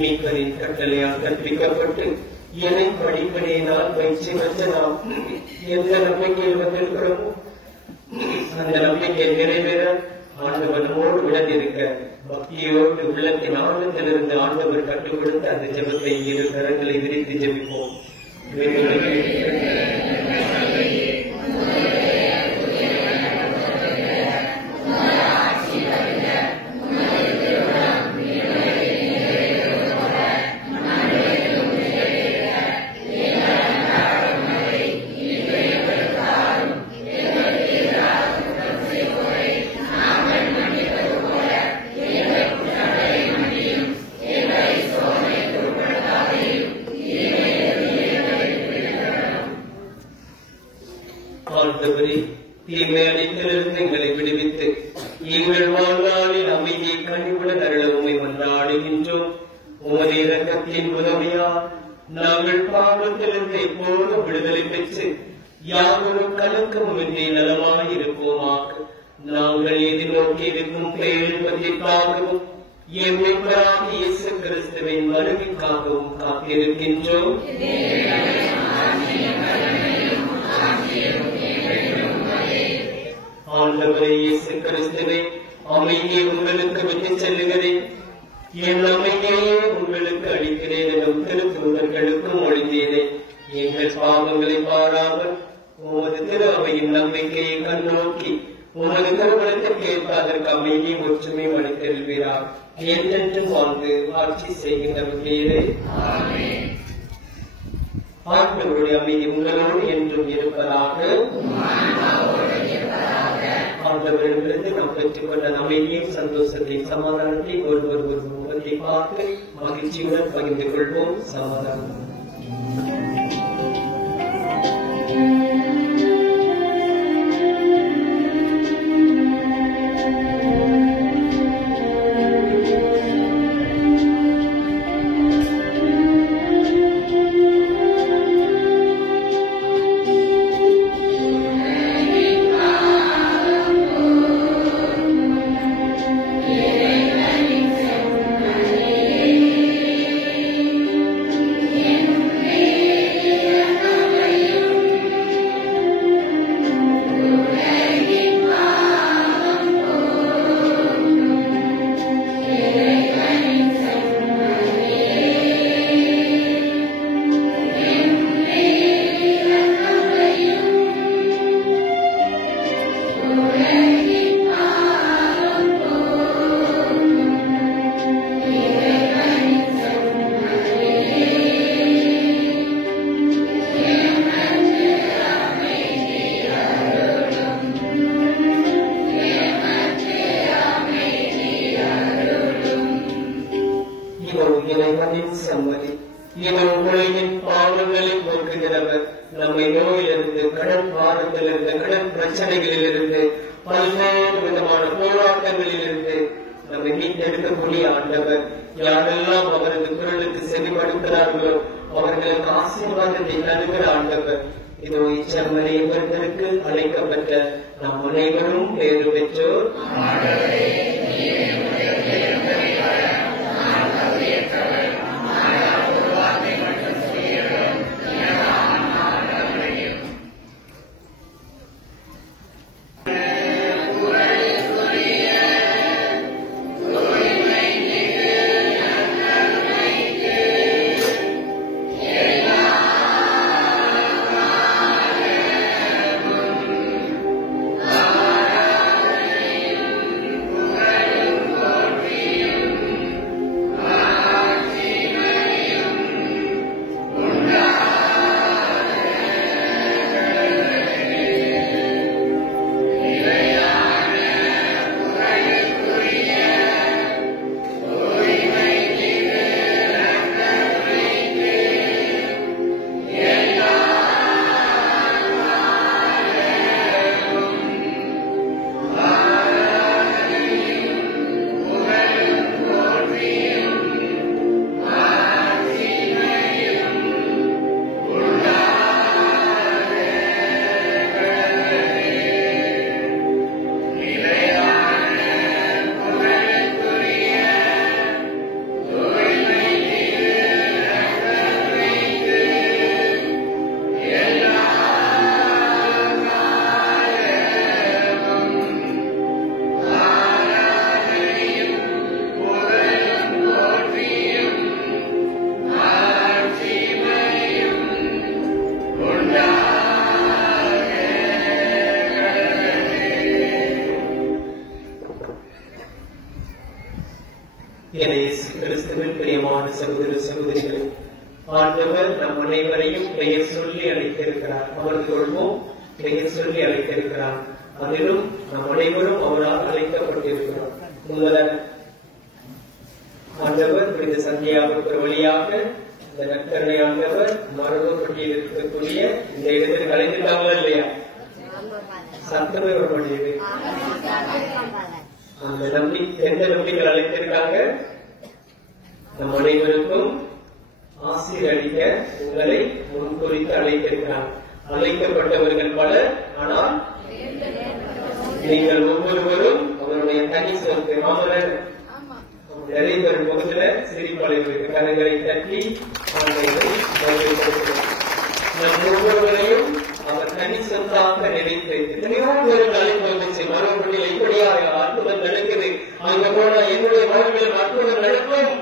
மீட்பரின் கட்டளையால் கற்பிக்கப்பட்டு என்னை படிப்படியினால் பயிற்சி பெற்ற நாம் எந்த நம்பிக்கையில் வந்திருக்கிறோமோ அந்த நம்பிக்கை நிறைவேற ஆண்டவர் நம்மோடு விளந்திருக்க பக்தியோடு உள்ளத்தின் ஆழத்திலிருந்து ஆண்டவர் கற்றுக் கொடுத்த அந்த ஜெபத்தை இரு கரங்களை விரித்து ஜெபிப்போம். தீமையளித்திலிருந்து எங்களை விடுவித்து எங்கள் வாழ்நாளில் அமைதியை கனிவுடன் அருள உம்மை மன்றாடுகின்றோம். உமது இரக்கத்தின் உதவியால் நாங்கள் பாவத்திலிருந்து எப்போதும் விடுதலை பெற்று யாவொரு கலக்கமின்றி நலமாயிருப்போமாக. நாங்கள் எதிர்நோக்கி இருக்கும் பேரின்பத்திற்காகவும் என் மீட்பராகிய இயேசு கிறிஸ்துவின் வருகைக்காகவும் காத்திருக்கின்றோம். ஆண்டவரே இயேசு கிறிஸ்துவே, அமைதியை உங்களுக்கு விட்டு செல்லுகிறேன், என் அமைதியை உங்களுக்கு அளிக்கிறேன் எனும் திருத்தூதர்களுக்கும் ஒழிந்தேனே. எங்கள் பாவங்களை பாராமல் உமது திரு அவையின் நம்பிக்கையை கண்ணோக்கி உமது திருமணத்திற்கு ஏற்ப அதற்கு அமைதியை ஒற்றுமை அளித்தருள்வீரார். என்றென்றும் வாழ்ந்து ஆட்சி செய்கின்றவர்களே. ஆண்டவருடைய அமைதி உங்களோடு என்றும் இருப்பதாக. ஆண்டவரிடமிருந்து நாம் பெற்றுக்கொண்ட அமைதியை, சந்தோஷத்தை, சமாதானத்தை ஒருவர் முகத்தை பார்த்து மகிழ்ச்சியுடன் பகிர்ந்து கொள்வோம். சமாதானம். Yeah. சம்மதி. இது உலகின் பாவங்களை போக்குகிறவர். நம்மை நோயிலிருந்து, கடன் பாரத்திலிருந்து, கடன் பிரச்சனைகளிலிருந்து, பல்வேறு விதமான போராட்டங்களிலிருந்து நம்மை மீட்டெடுக்கக்கூடிய ஆண்டவர். யாரெல்லாம் அவரது குரலுக்கு செவிமடுக்கிறார்களோ அவர்களுக்கு ஆசீர்வாதத்தை தருகிற ஆண்டவர். இதோ இச்செம்மறி இவர்களுக்கு அழைக்கப்பட்ட நாம் அனைவரும் பேறு பெற்றோர். ஆண்டவர் நம் அனைவரையும் பெயர் சொல்லி அழைத்திருக்கிறார். அவர்களும் பெயர் சொல்லி அழைத்திருக்கிறார். அதிலும் நம் அனைவரும் அவரால் அழைக்கப்பட்டிருக்கிறோம். முதல்ல ஆண்டவர் புனித சந்தியாவுக்கு வழியாக இந்த நற்கருணை ஆண்டவர் மரபப்பட்டியில் இருக்கக்கூடிய இந்த இடத்திற்கு அழைத்திருக்காங்களா இல்லையா? சத்தமே வர மாட்டேங்குது. அந்த நம்பிக்கை எந்த நம்பிக்கைகள் அழைத்திருக்காங்க? நம் அனைவருக்கும் ஆசிரியர் அளிக்க உங்களை முன்குறித்து அழைத்திருக்கிறார். அழைக்கப்பட்டவர்கள் பலர், ஆனால் நீங்கள் ஒவ்வொருவரும் அவருடைய தனி சொத்து. நிறைய பேர் முகத்துல சிரிப்படைவதற்கு கரங்களை தட்டி நம் ஒவ்வொருவரையும் அவர் தனி சொத்தாக நினைத்து எத்தனையோ பேருக்கு அழைப்பு வந்துச்சு. மரபுகளில் இப்படியாக அற்புதம் நடக்குது, அங்க போனா என்னுடைய வாழ்வில் அற்புதம் நடக்கும்.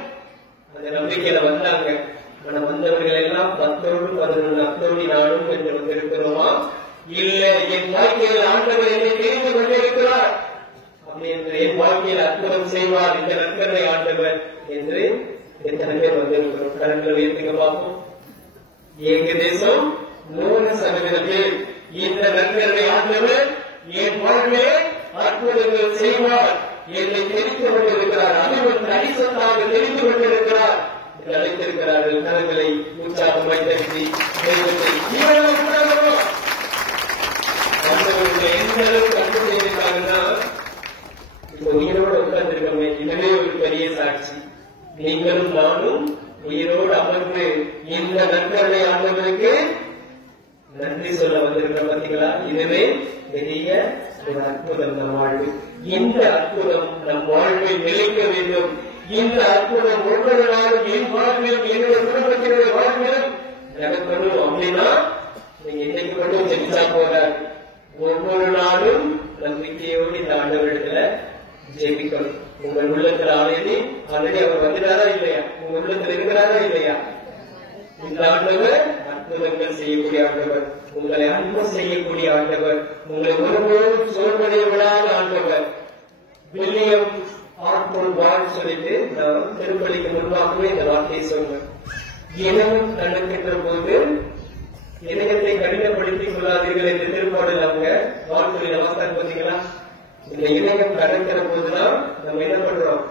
அந்த நம்பிக்கையில வந்தாங்க. ஆனா வந்தவர்கள் எல்லாம் 10-11 அத்தோடி நாடும் என்று வந்திருக்கிறோமா? இல்ல, என் வாழ்க்கையில் ஆண்டவர் என்னை தெரிந்து கொண்டிருக்கிறார், அப்படி என்று என் வாழ்க்கையில் அற்புதம் செய்வார் இந்த நற்கருணை ஆண்டவர் என்று எத்தனை பேர் வந்திருக்கிறோம்? கடன்களை உயர்த்துங்க பார்ப்போம். ஏகதேசம் 100% பேர் இந்த நற்கருணை ஆண்டவர் என் வாழ்விலே அற்புதங்கள் செய்வார், என்னை தெரிந்து கொண்டிருக்கிறார், அதுவும் தனிசொத்தாக தெரிந்து கொண்டிருக்கிறார் என்று அழைத்திருக்கிறார்கள். கரங்களை உற்சாகமாய் தட்டி தெய்வத்தை எந்த அளவுக்கு அன்பு செய்திருக்காங்கன்னா, இப்ப உயிரோடு உட்கார்ந்திருக்கோமே, இதுவே ஒரு பெரிய சாட்சி. நீங்களும் நானும் உயிரோடு அமர்ந்து இந்த நற்கருணை ஆண்டவருக்கு நன்றி சொல்ல வந்திருக்கிறோம். பார்த்தீங்களா? இதுவே பெரிய ஒரு அற்புதம் நம் வாழ்வு. இந்த அற்புதம் நம் வாழ்வில் நிலைக்க வேண்டும். இந்த அற்புதம் ஒவ்வொரு நாளும் என் வாழ்விலும் என்னுடைய குடும்பத்தினுடைய வாழ்விலும் நடக்கணும். அப்படின்னா நீங்க இன்னைக்கு மட்டும் ஜெபிச்சா போறார். ஒவ்வொரு நாளும் நம்பிக்கையோடு இந்த ஆண்டவரிடத்துல ஜெபிக்கணும். உங்கள் உள்ளத்துல ஆல்ரெடி அவர் வந்துட்டாரா இல்லையா? உங்க உள்ளத்துல இருக்கிறாரா இல்லையா? இந்த ஆண்டவர் அற்புதங்கள் செய்யக்கூடிய ஆண்டவர், உங்களை அன்பு செய்யக்கூடிய ஆண்டவர், உங்களை ஒருபோதும் சோர்வடைய விடாத ஆண்டவர். வில்லியம் ஆர்போல் வாழ் சொல்லிட்டு நான் திருப்பலிக்கு முன்பாகவே இந்த வார்த்தையை சொன்னேன். இனம் நடக்கின்ற போது இதயத்தை கடினப்படுத்திக் கொள்ளாதீர்கள் என்று திருப்பாடல் அவங்க வாழ்த்துறையில வாசகம் பார்த்தீங்களா? இந்த இதயம் கடக்கிற போதுதான் நம்ம என்ன பண்றோம்?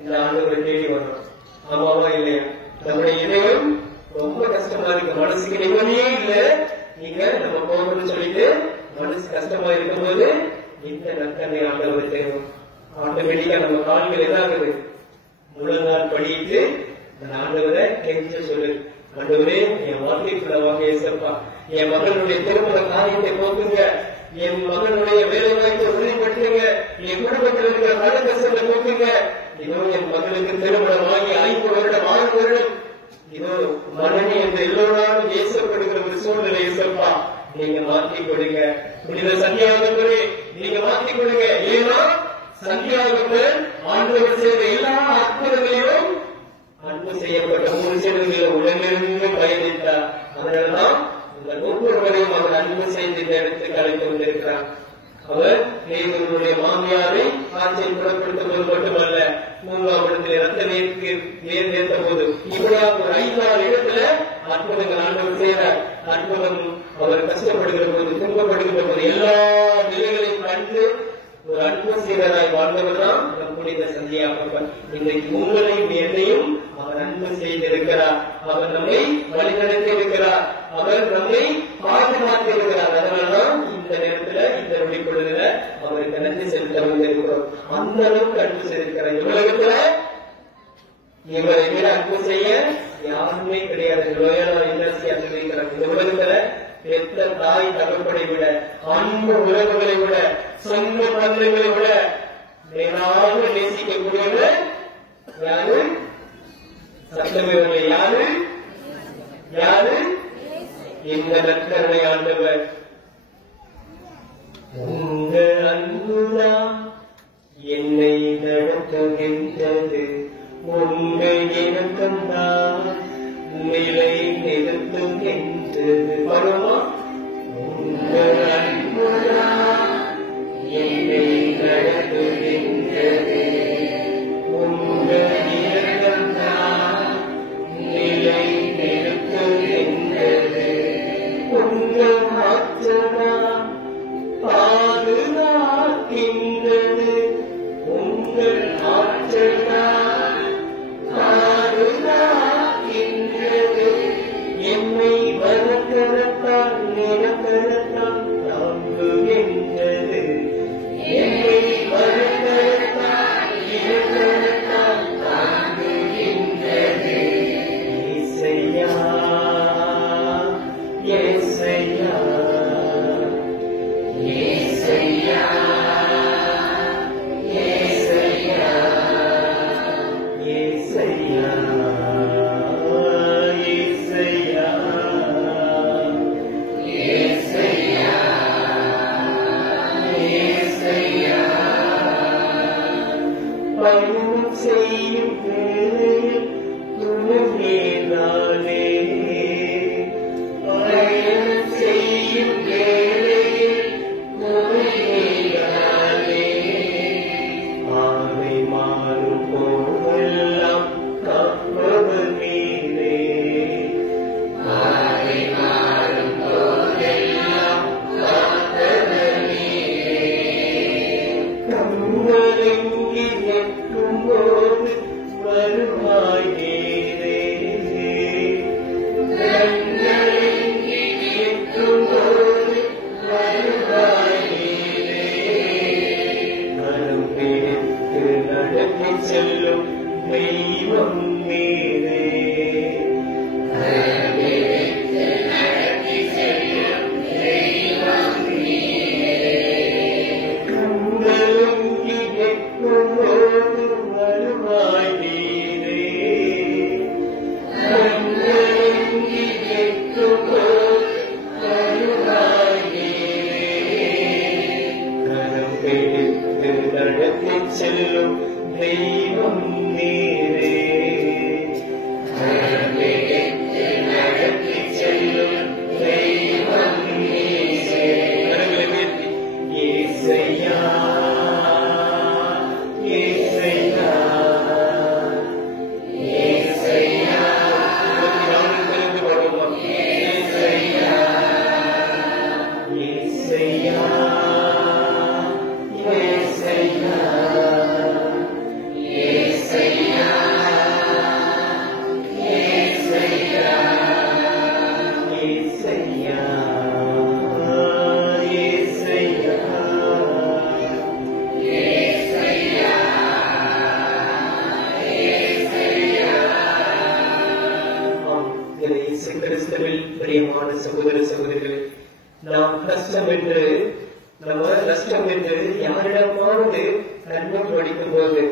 இந்த ஆண்டவரை தேடி வர்றோம். ஆமாவா இல்லையா? நம்முடைய இதயம் ரொம்ப கஷ்டமா இருக்கு, மனசுக்கு நிம்மதியே இல்ல. நீங்க நம்ம போகணும்னு சொல்லிட்டு மனசு கஷ்டமா இருக்கும்போது இந்த நற்கண்ணை ஆண்டவர் தேடும். ஆட்டோமேட்டிக்கா நம்ம கால்கள் என்ன ஆகுது, முழங்கால் படிட்டு ஆண்டவரை கெஞ்ச சொல்லு. ஆண்டவரே என் வாழ்க்கைக்குள்ள வாங்க ஏசப்பா, என் மகனுடைய திருமண காரியத்தை போக்குங்க, என் மகனுடைய வேலை வாய்ப்பை உறுதிப்படுத்துங்க, என் குடும்பத்தில் இருக்கிற மன கஷ்டத்தை போக்குங்க. இதோ என் மகனுக்கு திருமணம் வாங்கி 5 வருடம் 6 வருடம் இதோ மகனி என்று எல்லோராலும் ஏசப்படுகிற ஒரு சூழ்நிலை ஏசப்பா நீங்க மாற்றி கொடுங்க. புனித சந்தியாகவரே நீங்க மாற்றி கொடுங்க. ஏன்னா சந்தியாகவர் ஆண்டவர் செய்த எல்லா அற்புதங்களையும் அன்பு செய்யப்பட்ட 3 சேவைகளை உலகிலிருந்து பயணித்தார். அதனால்தான் உங்கள் ஒவ்வொருவரையும் அவர் அன்பு செய்து இந்த இடத்துக்கு அழைத்து வந்திருக்கிறார். அவர் பேதுருடைய மாமியாரை ஆட்சியில் புறப்படுத்துவது மட்டுமல்ல, 3ஆம் இடத்தில் ரத்த நீர் நேர்த்த போது இப்படியாக ஒரு 5-6 இடத்துல அற்புதங்கள் ஆண்டவர் செய்தார். அற்புதம் அவர் கஷ்டப்படுகிற போது, துன்பப்படுகிற போது எல்லா நிலைகளையும் கண்டு ஒரு அன்பு சீரராய் வாழ்ந்தவர் தான் நம் புனித சந்தியாகவர். இன்றைக்கு உங்களையும் என்னையும் அவர் அன்பு செய்திருக்கிறார். அவர் நம்மை வழிநடத்தி இருக்கிறார். அவர் நம்மை பாதுகாத்து இருக்கிறார். அதனால்தான் இந்த நேரத்துல இந்த நொடி பொழுதுல அவருக்கு நன்றி செலுத்த வந்திருக்கிறோம். அந்த அளவுக்கு அன்பு செய்திருக்கிறார். உலகத்துல இவரை விட அன்பு செய்ய யாருமே கிடையாது. லோயலா இண்டஸ்ட்ரியா சொல்லியிருக்கிறார். இந்த உலகத்துல பெற்ற தாய் தகப்பனை விட, அன்பு உறவுகளை விட, சொந்த பந்தங்களை விட மேலாக நேசிக்கக்கூடியவர் யாரு? சட்டமேவர்கள் யாரு? யாரு? இந்த நற்கருணை ஆண்டவர். உங்கள் அன்புதான் என்னை நடத்துகின்றது, உங்கள் இணக்கம்தான் நிலை நிறுத்துகின்றது. பரமா உங்கள் அன்புதான் என்னை நடத்துகின்றது, உங்கள் இணக்கம்தான் நிலை நிறுத்துகின்றது, உங்கள் ஆற்றல்தான் பாதுகாக்கின்றது, உங்கள் ஆற்றல்தான் பாதுகாக்கின்றது, என்னை வளர்க்கிறதால் இயேசு கிறிஸ்துவில் பிரியமான சகோதர சகோதரிகளே, நாம் கஷ்டம் என்று நஷ்டம் என்று யாரிடமாவது கண்ணம் படிக்கும் போது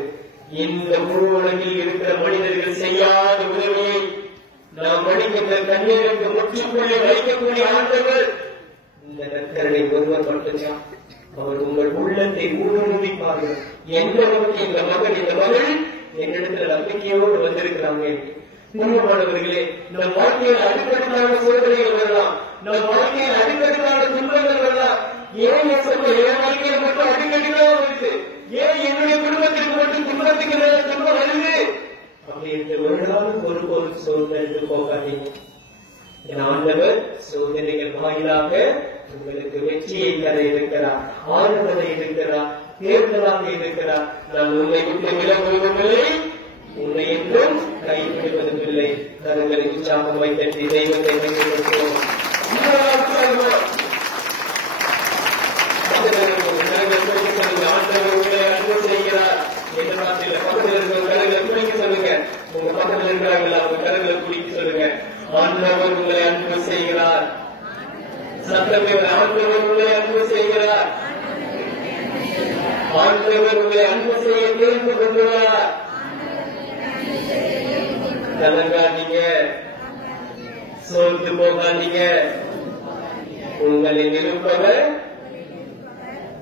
இந்த முழு உலகில் இருக்கிற மனிதர்கள் செய்யாத உதவியை நாம் படிக்கின்ற கண்ணீருக்கு முற்றுப்புள்ளி வைக்கக்கூடிய ஆண்டவர் இந்த நற்கருணை ஒருவர் மட்டும்தான். அவர் உங்கள் உள்ளத்தை ஊடுருவிப்பார்கள். எந்த அளவுக்கு இந்த மகன் இந்த மகள் என்னிடத்துல நம்பிக்கையோடு வந்திருக்கிறாங்க. முக்கியமானவர்களே, நம் வாழ்க்கையில் அடிக்கடிக்கான சோதனைகள் வரலாம், நம் வாழ்க்கையில் அடிக்கடிக்கான துன்பங்கள் வரலாம். ஏன் என் வாழ்க்கையில் மட்டும் அடிக்கடிக்காக இருக்கு, ஏன் என்னுடைய குடும்பத்திற்கு மட்டும் துன்பத்துக்கு துன்பம் வருது அப்படி என்று ஒரு நாளும் ஒரு சோதனை போகாதீங்க. என் ஆண்டவர் சோதனைகள் வாயிலாக உங்களுக்கு வெற்றியை தர இருக்கிறார், ஆறுவதை இருக்கிறார், தேர்தலாக இருக்கிறார். நான் உன்னை விட்டு விலகுவதும் இல்லை, உன்னை என்றும் கைவிடுவதும் இல்லை. கரங்களை உற்சாகமாய் தட்டி தெய்வத்தை கைவிடுவோம். ஆண்டவர் உங்களை அன்பு செய்கிறார் என்ற வார்த்தையில பக்கத்தில் இருக்கிற கரங்களை குடிக்க சொல்லுங்க. உங்க பக்கத்தில் இருக்கிறாங்களா, உங்க கரங்களை குடிக்க சொல்லுங்க. ஆண்டவர் உங்களை அன்பு செய்கிறார். சத்தமே, ஆண்டவர் உங்களை அன்பு செய்கிறார். ஆண்டவர் உங்களை அன்பு செய்ய தேர்ந்து கொண்டுள்ளார். கலங்காதீங்க, சோர்ந்து போகாதீங்க. உங்களை நிரூபவர்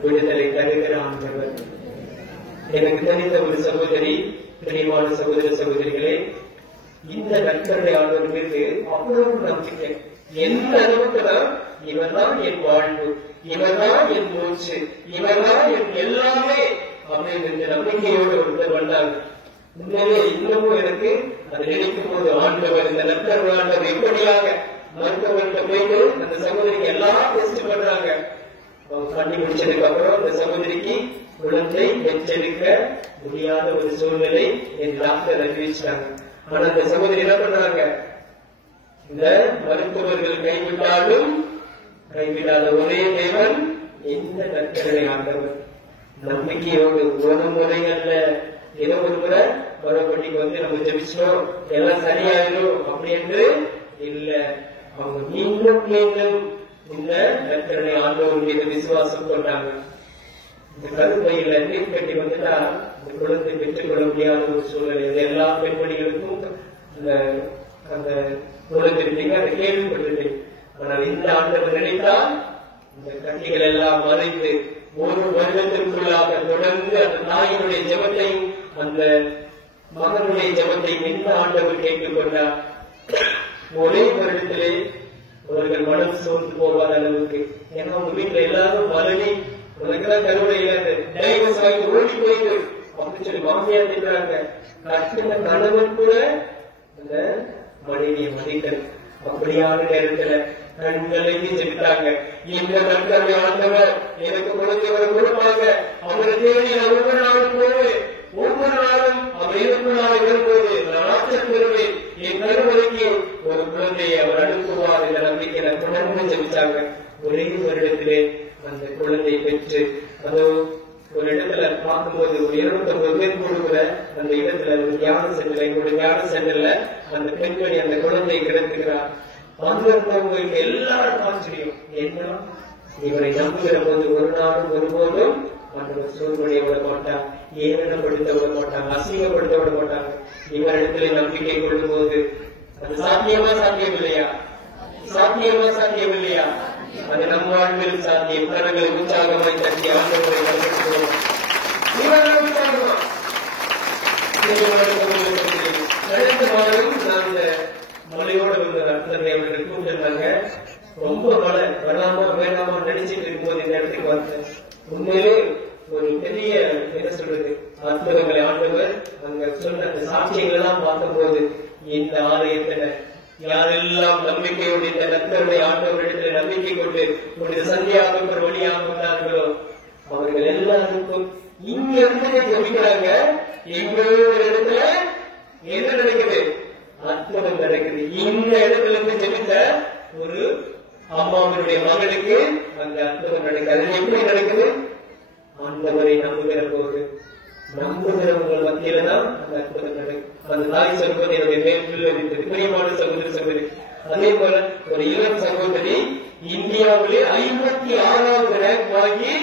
விடுதலை தருகிற ஆண்டவர். எனக்கு தெரிந்த ஒரு சகோதரி, பிரியமான சகோதர சகோதரிகளே, இந்த நற்கருணை ஆண்டவர் மீது அவ்வளவு நம்பிக்கை. எந்த அளவுக்கு இவர்தான் என் வாழ்வு, இவர்தான் என் மூச்சு, இவர்தான் என் எல்லாமே அப்படின்னு நம்பிக்கையோடு ஒருத்தர் வந்தாங்க. உண்மையிலே இன்னமும் எனக்கு அதை நினைக்கும் போது ஆண்டவர் இந்த நற்கருணை ஆண்டவர் எப்படியாக மருத்துவர்கிட்ட போயிட்டு அந்த சகோதரிக்கு எல்லாம் டெஸ்ட் பண்றாங்க. பண்ணி முடிச்சதுக்கு அப்புறம் அந்த சகோதரிக்கு குழந்தை பெற்றெடுக்க முடியாத ஒரு சூழ்நிலை என் டாக்டர் அறிவிச்சாங்க. ஆனா அந்த சகோதரி என்ன பண்றாங்க, இந்த மருத்துவர்கள் கைவிட்டாலும் கைவிடாத ஒரே தேவன் எந்த நற்கருணை ஆண்டவர். நம்பிக்கையோடு ஒரு முறை அல்ல, ஏதோ ஒரு முறை மறுபடிக்கு வந்து நம்ம ஜெபிச்சோம் எல்லாம் சரியாயிடும் அப்படி என்று இல்ல, அவங்க மீண்டும் மீண்டும் இந்த நற்கருணை ஆண்டவர் மீது விசுவாசம் கொண்டாங்க. இந்த கருப்பையில நீர் கட்டி வந்துட்டா இந்த குழந்தை பெற்றுக் கொள்ள முடியாத ஒரு சூழ்நிலை. எல்லா பெண்மணிகளுக்கும் அந்த குழந்தை அதை கேள்விப்பட்டிருக்கேன். ஆனால் இந்த ஆண்டவர் நினைத்தால் இந்த கட்டிகள் எல்லாம் மறைந்து ஒரு வருடத்திற்குள்ளாக தொடர்ந்து அந்த தாயினுடைய ஜெபத்தையும் அந்த மகனுடைய ஜெபத்தையும் இந்த ஆண்டவர் கேட்டுக் கொண்டார். ஒரே வருடத்திலே அவர்கள் மனம் சோர்ந்து போகாத அளவுக்கு. ஏன்னா உங்க வீட்டுல எல்லாரும் மரணி உனக்குதான் கருவறையில டைவர்ஸ் ஆகி ஓடி போயிட்டு அப்படின்னு சொல்லி மாமியார் திட்டுறாங்க. கட்டின கணவன் கூட அந்த மனைவியை மதித்தல். அப்படியான நேரத்துல கண்களை ஜெபித்தாங்க. இந்த நற்கருணை ஆண்டவர் எனக்கு குழந்தைவரை கொடுப்பாங்க, அவரை தேடி நான் ஒவ்வொரு நாளும் போவேன், ஒவ்வொரு நாளும் அவர் இருக்கும் நாள் வரும்போது நான் ஆற்றல் பெறுவேன், என் கருவறைக்கு ஒரு குழந்தையை அவர் அனுப்புவார் என்ற நம்பிக்கையில தொடர்ந்து ஜெபிச்சாங்க. ஒரே வருடத்திலே அந்த குழந்தையை பெற்று அதோ ஒரு இடத்துல பார்க்கும்போது ஒரு 29 பேர் கொடுக்கிற அந்த இடத்துல ஒரு தியான சென்டர், எங்களுடைய தியான சென்டர்ல அந்த பெண்மணி அந்த குழந்தையை கிடத்துகிறார். வந்திருந்தவங்களுக்கு எல்லாரும் ஆச்சரியம், என்ன இவரை நம்புகிற போது ஒரு நாளும் ஒருபோதும் அந்த சூழ்நிலையை விட மாட்டார், ஏளனப்படுத்த விட மாட்டாங்க, அசிங்கப்படுத்த விட மாட்டாங்க. இவரிடத்துல நம்பிக்கை கொள்ளும் போது அது சாத்தியமா சாத்தியம் இல்லையா? சாத்தியமா சாத்தியம் இல்லையா? அது நம் வாழ்வில் சாத்தியம். கரங்களை உற்சாகமாய் தட்டி ஆண்டவரை கண்டுபிடிக்கிறோம். அடுத்த மாதம் நாங்க மலையோட வந்து நற்கருணை அவர்கள் கூப்பிட்டுருந்தாங்க. ரொம்ப மழை, வேணாமா வேணாமா நினைச்சிட்டு இருக்கும்போது இந்த இடத்துக்கு வந்தேன். உண்மையிலே ஒரு பெரிய என்ன சொல்றது அற்புதங்களை ஆண்டவர் அங்க சொன்ன அந்த சாட்சியங்கள் எல்லாம் பார்க்கும்போது இந்த ஆலயத்துல யாரெல்லாம் நம்பிக்கையோடு இந்த நற்கருணை ஆண்டவரிடத்துல நம்பிக்கை கொண்டு ஒரு சந்தியாக ஒரு வழியாக வந்தார்களோ அவர்கள் எல்லாருக்கும் இங்க இருந்து ஜெபிக்கிறாங்க. எங்களோட இடத்துல என்ன நடக்குது? அற்புதம் நடக்குது. இந்த இடத்துல இருந்து ஜெபித்த ஒரு அம்மாவுடைய மகளுக்கு அந்த அற்புதம் நடக்குது. அது எப்படி நடக்குது? ஆண்டவரை நம்புகிற போது, நம்புகிறவங்கள் மத்தியில தான் அந்த அற்புதம் நடக்கும். அந்த தாய் சொல்வது என்னுடைய மேற்கொள்ள பிரியமான சகோதர சகோதரி அதே போல ஒரு இளம் சகோதரி இந்தியாவிலே 56வது ரேங்க் வாங்கி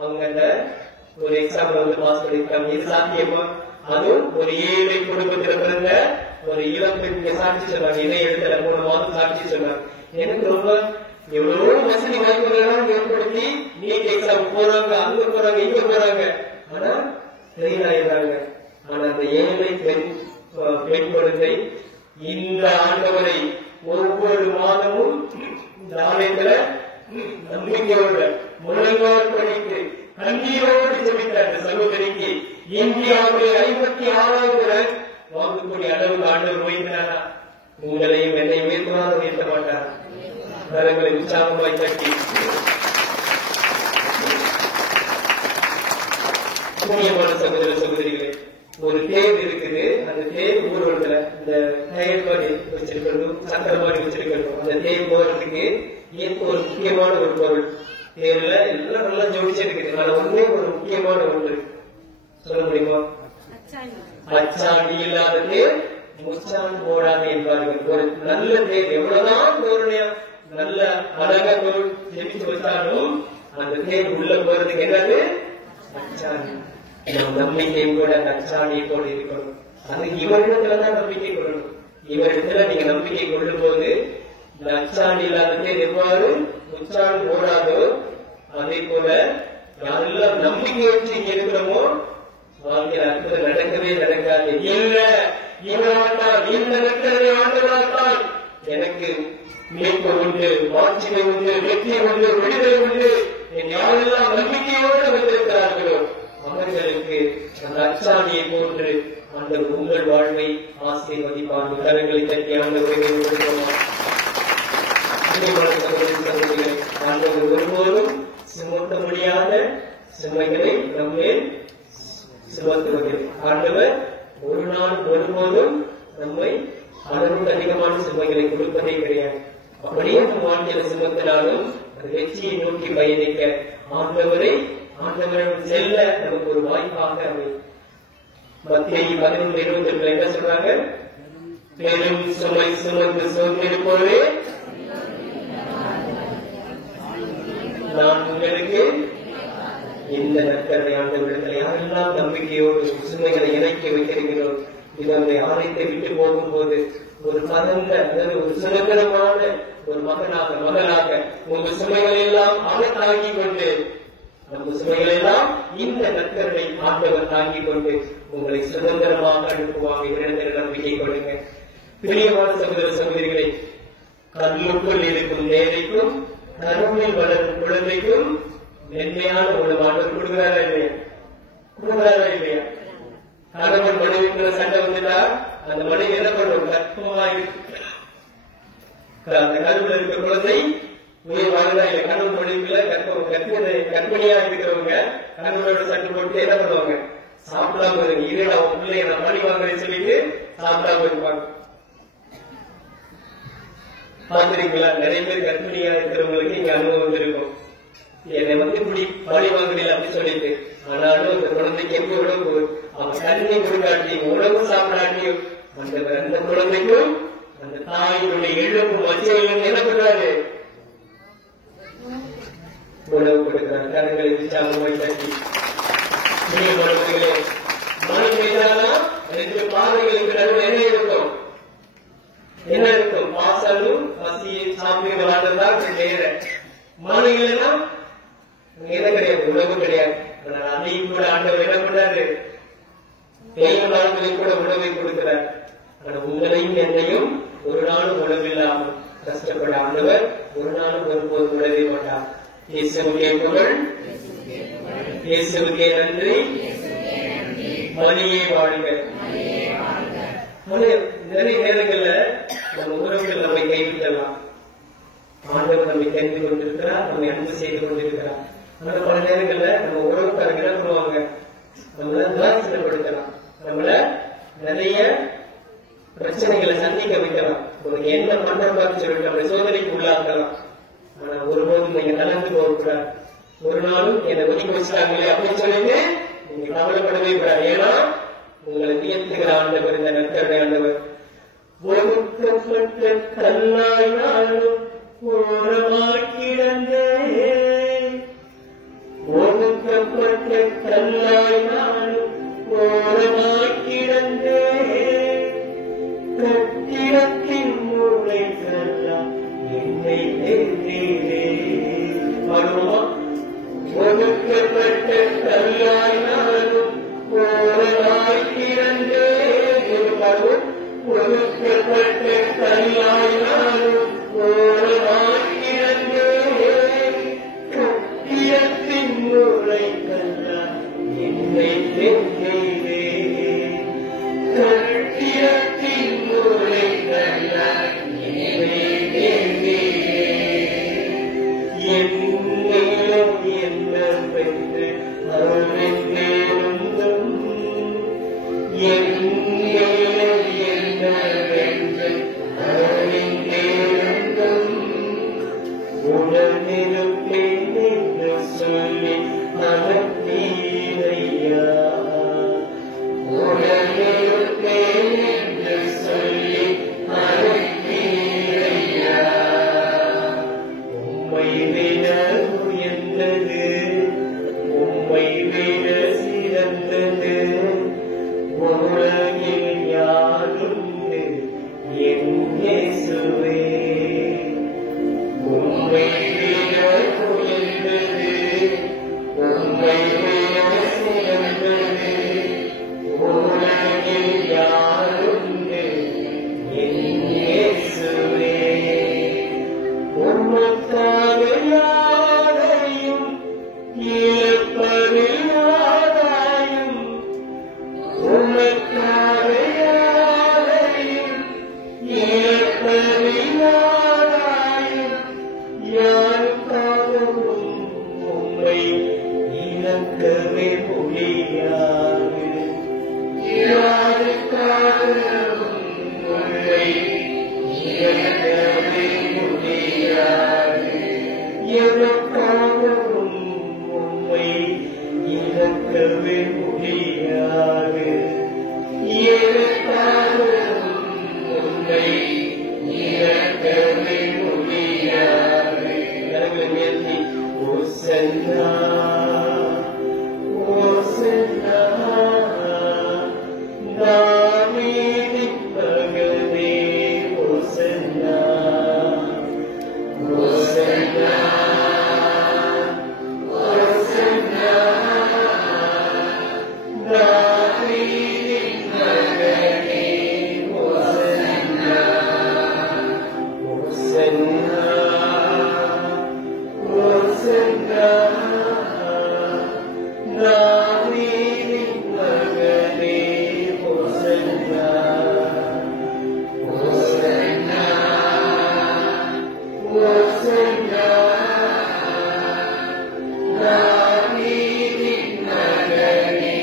அவங்க ஒரு எக்ஸாம்ல வந்து பாஸ் பண்ணிருக்காங்க. இது சாத்தியமா? அதுவும் ஒரு ஏழை குடும்பத்தில் பிறந்த ஒரு இளம் பெண் சாட்சி சொன்னாங்க. இணைய இடத்துல 3 மாதம் சாட்சி சொன்னாங்க. எனக்கு ரொம்ப எவ்வளவோ வசதி வாய்ப்புகள் ஏற்படுத்தி நீட் எக்ஸாம் போறாங்க, அங்க போறாங்க, இங்க போறாங்க, ஆனா தெரியாயிடுறாங்க. ஆனா அந்த ஏழை பெண் குழந்தை இந்த ஆண்டவரை ஒவ்வொரு மாதமும் இந்த ஆலயத்துல நம்பிக்கையோட முழங்கால் படித்து கண்ணீரோடு ஜெபித்த அந்த சகோதரிக்கு இந்தியாவுடைய 56வது வாங்கக்கூடிய அளவுக்கு ஆண்டவர் உயர்த்தினாரா? உங்களையும் என்னையும் உயர்த்துவார், உயர்த்த மாட்டார். கரங்களை உற்சாகமாய் தட்டி முக்கியமான சகோதர சகோதரிகளே, ஒரு தேர் இருக்குது. அந்த தேர் ஊர்வலத்துல இந்த டயர் மாதிரி வச்சிருக்கணும், சக்கர மாதிரி வச்சிருக்கணும். அந்த தேர் போறதுக்கு ஒரு முக்கியமான ஒரு பொருள். தேர்ல எல்லாம் நல்லா ஜோடிச்சிருக்குது. ஆனா ஒண்ணே ஒரு முக்கியமான ஒன்று சொல்ல முடியுமா? அச்சாணி இல்லாத தேர் முச்சான் போடாது என்பார்கள். ஒரு நல்ல தேர் எவ்வளவுதான் தோரணையா நல்ல அழகா பொருள் ஜெபிச்சு வச்சாலும் அந்த தேர் உள்ள போறதுக்கு என்னது? அச்சாணி. நம்பிக்கையும் கூட அந்த அச்சாணியை போல இருக்கணும். அது இவரிடத்துலதான் நம்பிக்கை கொள்ளணும். இவரிடத்துல நீங்க நம்பிக்கை கொள்ளும் போது இந்த அச்சாணி இல்லாத தேர் எவ்வாறு உச்சான் போடாதோ அதே போல யாரெல்லாம் நம்பிக்கை வச்சு இங்க இருக்கிறோமோ வாழ்க்கையில் அற்புதம் நடக்கவே நடக்காது. இல்ல இவராட்டால் இந்த நட்களை ஆண்டவராட்டால் எனக்கு மீட்பு உண்டு, மாட்சிமை உண்டு, வெற்றி உண்டு, விடுதலை உண்டு. யாரெல்லாம் நம்பிக்கையோடு வந்திருக்கிறார்களோ அவர்களுக்கு அந்த அச்சாணியை போன்று ஆண்டவர் உங்கள் வாழ்வை ஆசீர்வதிப்பார். கரங்களை தட்டி ஆண்டவரை ஆண்டவர் ஒருபோதும் சுமத்த முடியாத சுமைகளை நம்மேல் சுமத்துவது. ஆண்டவர் ஒரு நாள் ஒருபோதும் நம்மை அளவுக்கு அதிகமான சுமைகளை கொடுப்பதே கிடையாது. அப்படியே நம் வாழ்க்கையில சுமத்தினாலும் வெற்றியை நோக்கி பயணிக்க ஆண்டவரிடம் செல்ல நமக்கு ஒரு வாய்ப்பாக அமையும். மத்தேயு 11:22 என்ன சொல்றாங்க? பெரும் சுமை சுமந்து சோர்ந்திருப்போரே நான் உங்களுக்கு இந்த நற்கரை ஆண்டவரிடத்தில் யாரெல்லாம் நம்பிக்கையோடு சுமைகளை இறக்கி வைத்திருக்கிறோம். இது அந்த ஆலயத்தை விட்டு போகும்போது ஒரு பரந்த அதாவது ஒரு சுதந்திரமான ஒரு மகனாக உங்க சுமைகளை எல்லாம் அவர் தாங்கிக் கொண்டு நம்ம சுமைகளை எல்லாம் இந்த நற்கரை ஆண்டவர் தாங்கிக் கொண்டு உங்களை சுதந்திரமாக அனுப்புவாங்க. இரண்டு நம்பிக்கை கொடுங்க. பிரியமான சகோதர சகோதரிகளை, கல்லுக்குள் இருக்கும் நேரைக்கும் கருவில் வளரும் குழந்தைக்கும் மென்மையான ஒரு ஆண்டவர் கொடுக்கிறாரா இல்லையா? கொடுக்கிறாரா இல்லையா? கணவன் மனைவிங்கிற சண்டை வந்துட்டா அந்த மனைவி என்ன பண்ணும்? கற்பமா இருக்கு. அந்த கருவில் இருக்க குழந்தை உயிர் வாழலாம் இல்லை. கணவன் மனைவிக்குள்ள கற்பனையா இருக்கிறவங்க கணவனோட சண்டை போட்டு என்ன பண்ணுவாங்க? சாப்பிடாம இருக்கு. இதே அவன் பிள்ளைய நான் மணி வாங்குறேன்னு சொல்லிட்டு சாப்பிடாம இருப்பாங்க. பாத்துறீங்களா? நிறைய பேர் கற்பனையா இருக்கிறவங்களுக்கு இங்க அனுபவம் இருக்கும். என்னை வந்து இப்படி பழி வாங்குறீங்க அப்படின்னு சொல்லிட்டு, ஆனாலும் அந்த குழந்தைக்கு எப்படி உணவு அவன் தண்ணி கொடுக்காட்டி உணவு சாப்பிடாட்டியும் அந்த குழந்தைக்கும் அந்த தாயினுடைய இழப்பு மத்தியில் என்ன பண்றாரு? உணவு கொடுக்கிறார். கரங்களை விசாரமாய் தட்டி மழை பெய்தாதான் ரெண்டு பார்வைகளுக்கு நடுவில் என்ன இருக்கும்? என்ன இருக்கும்? பாசலும் பசி சாப்பிட்டு விளையாடுறதுதான் நேர. மாணவிகள் எல்லாம் என்ன கிடையாது, உணவு கிடையாது. அதையும் கூட ஆண்டவர் என்ன பண்றாரு? தேய்ந்த நாட்களில் கூட உணவை கொடுக்கிறார். ஆனா உங்களையும் என்னையும் ஒரு நாளும் உணவில்லாமல் கஷ்டப்பட ஆண்டவர் ஒரு நாளும் ஒருபோது உணவே மாட்டார். இயேசுவுக்கே புகழ், இயேசுவுக்கே நன்றி, மணியே வாழ்க. நிறைய நேரங்கள்ல நம்ம உறவுகள் நம்மை கைவிடலாம். ஆண்டவர் நம்மை கைது கொண்டிருக்கிறார், நம்மை அன்பு செய்து கொண்டிருக்கிறார். ஆனா பல நேரங்கள்ல நம்ம உறவுக்காரங்க என்ன பண்ணுவாங்க? நம்மள விமர்சனப்படுத்தலாம், நம்மள நிறைய பிரச்சனைகளை சந்திக்க வைக்கலாம், ஒரு என்ன பண்றப்பான்னு சொல்லிட்டு நம்மளை சோதனைக்கு உள்ளாக்கலாம். ஆனா ஒருபோதும் நீங்க கலந்து போகக்கூடாது. ஒரு நாளும் என்னை ஒதுக்கி வச்சுட்டாங்களே அப்படின்னு சொல்லிட்டு நீங்க கவலைப்படவே கூடாது. ஏன்னா உங்களை வியர்த்துகிற ஆண்டவர் இந்த நற்கருணை ஆண்டவர். ஒடுக்கப்பட்ட கல்லாயாலும் ஓரமாய் கிடந்தே, ஒடுக்கப்பட்ட கல்லாயாலும் ஓரமாய் கிடந்தே, கட்டிடத்தின் மூளைக்கெல்லாம் என்னை தேடினே. வருமா? ஒடுக்கப்பட்ட கல்லாயாலும் ஓரமாய் கிடந்தே, ஒடுக்கப்பட்ட கல்லாயாலும் ஓரமாய் கிடந்தே, கட்டிடத்தின் மூளைக்கெல்லாம் என்னை தேடினே. கட்டிடத்தின் மூளைக்கெல்லாம் என்னை தேடினே. என்னிடம் என்ன பெற்று அருளென்றேருந்தும், என்னிடம் என்ன பெற்று அருளென்றேருந்தும், உடனிருப்பேன் என்று சொல்லி அனுப்பினையா. உடனிருப்பேன் என்று சொல்லி அனுப்பினையா. உம்மை விட உயர்ந்தது, உம்மை விட சிறந்தது உலகில் யாருண்டு என் இயேசுவே. உம்மை விட உயர்ந்தது, உம்மை விட சிறந்தது உலகில் யாருண்டு என் இயேசுவே. உமக்காக யாரையும் இழப்பறியாதாயும், உமக்காக யாரையும் இழப்பறியாதாயும், யாருக்காகவும் உம்மை இழக்கவே முடியாது. யாருக்காகவும் உம்மை இழக்கவே முடியாது. எனக்காகவும் உம்மை இழக்கவே முடியாது. எனக்காகவும் உம்மை இழக்கவே முடியாது. கரங்களை உயர்த்தி ஓசன்னா, ஓசன்னா, தாவீதின் மகனே ஓசன்னா, ஓசன்னா, ஓசன்னா, தாவீதின் மகனே ஓசன்னா, ஓசன்னா, ஓசன்னா, தாவீதின் மகனே ஓசன்னா, ஓசன்னா, ஓசன்னா, தாவீதின் மகனே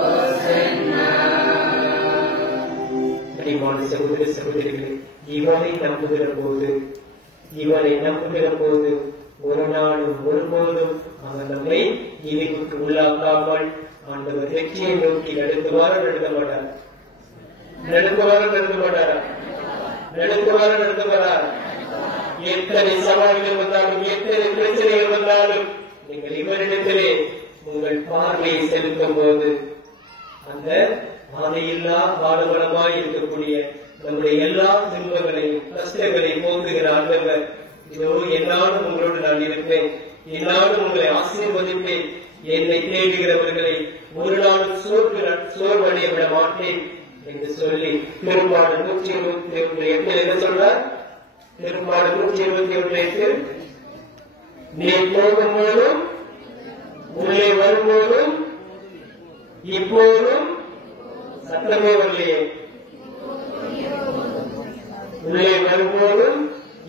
ஓசன்னா. பிரியமான சகோதர சகோதரிகளே, இவனை நம்புகிற போது ஒரு நாளும் ஒருபோதும் அவர் நம்மை இழிவுக்கு உள்ளாக்காமல் ஆண்டவர் வெற்றியை நோக்கி நடத்துவாரா? நடத்த மாட்டார்? நடத்துவாரா? நடத்த மாட்டாரா? நடத்துவாரா? நடத்துவாரா? எத்தனை சவால்கள் வந்தாலும், எத்தனை பிரச்சனைகள் வந்தாலும், நீங்கள் இவரிடத்திலே உங்கள் பார்வையை செலுத்தும் போது அந்த ஆணையில்லா பாடுபலமாய் இருக்கக்கூடிய நம்முடைய எல்லா துன்பங்களையும் கஷ்டங்களையும் போக்குகிற ஆண்டவர், இதோ என்னாலும் உங்களோடு நான் இருப்பேன், என்னாலும் உங்களை ஆசீர்வதிப்பேன், என்னை தேடுகிறவர்களை ஒரு நாளும் சோர்வடைய விட மாட்டேன் என்று சொல்லி திருப்பாடல் 121 என்ன சொல்றார்? திருப்பாடல் 121 நீ போகும்போதும் உள்ளே வரும்போதும் இப்போதும் சத்தமே வரலையே, உள்ளே வரும்போதும்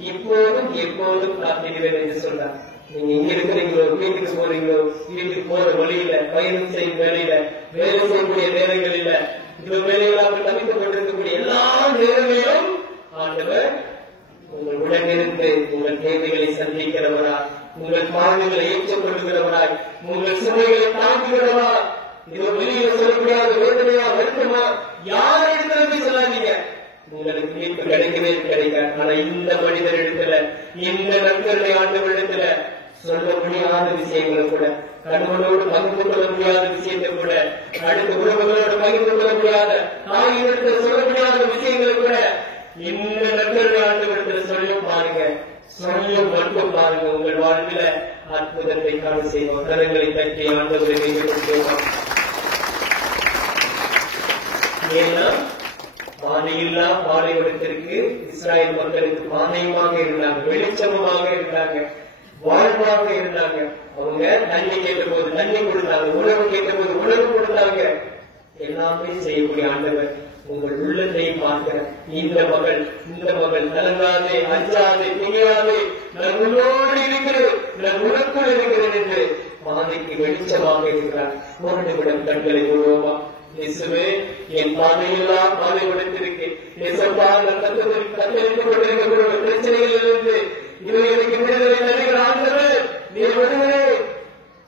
இப்போதும் எப்போதும் காத்திடுவேன் என்று சொல்றார். நீங்க இங்க இருக்கிறீங்களோ, வீட்டுக்கு போறீங்களோ, வீட்டுக்கு போற வழியில, பயணம் செய்யும் வேலையில, வேலை செய்யக்கூடிய நேரங்களில, இந்த வேலைகளாக தவிக்கப்பட்டிருக்கக்கூடிய எல்லா நேரங்களிலும் ஆண்டவர் உங்கள் உடனிருந்து உங்கள் தேவைகளை சந்திக்கிறவரா, உங்கள் பாவங்களை ஏற்றுக்கொள்கிறவராய், உங்கள் சுமைகளை தாங்குகிறவரா. இது வெளியே சொல்லக்கூடாத வேதனையா வருத்தமா யாரை இருக்கிறது சொல்லாதீங்க. உங்க உங்களுக்கு மீட்பு கிடைக்கவே கிடைக்காது. ஆனா இந்த மனிதர் இடத்துல, இந்த நண்பர்களை ஆண்டவர் இடத்துல சொல்ல முடியாத விஷயங்களை கூட, கணவனோடு பகிர்ந்து கொள்ள முடியாத விஷயத்தை கூட, அடுத்த உறவுகளோடு பகிர்ந்து கொள்ள முடியாத, தாயிடத்துல சொல்ல முடியாத விஷயங்களை கூட இந்த நண்பர்களை ஆண்டவர்கள் சொல்லும் பாருங்க, சொல்லும் மட்டும் பாருங்க. உங்கள் வாழ்வில் அற்புதத்தை காண செய்வோம். கரங்களை தட்டி ஆண்டவரை மையப்படுத்துவோம். ஏன்னா பானையில்லா பாலைவனத்திற்கு இஸ்ராயல் மக்களுக்கு பானையுமாக இருந்தாங்க, வெளிச்சமாக இருந்தாங்க, வாழ்வாக இருந்தாங்க. அவங்க தண்ணி கேட்ட போது தண்ணி கொடுத்தாங்க, உணவு கேட்ட போது உணவு கொடுத்தாங்க. எல்லாமே செய்யக்கூடிய ஆண்டவர் உங்கள் உள்ளத்தை பார்க்கிற இந்த மகள் கலங்காதே, அஞ்சாதே, திணியாதே, நான் உன்னோடு இருக்கிறேன், நான் உனக்குள் இருக்கிறேன் என்று பாதைக்கு வெளிச்சமாக இருக்கிறார். ஒரு நிமிடம் கண்களை மூடுவோமா? இயேசுவே, என் பாதையெல்லாம் பாதைவனத்திற்கு கத்தளித்துக் கொண்டிருக்கிற பிரச்சனைகளிலிருந்து இது எனக்கு விடுதலை தருகிற ஆண்டவர், நீ வருகிறே,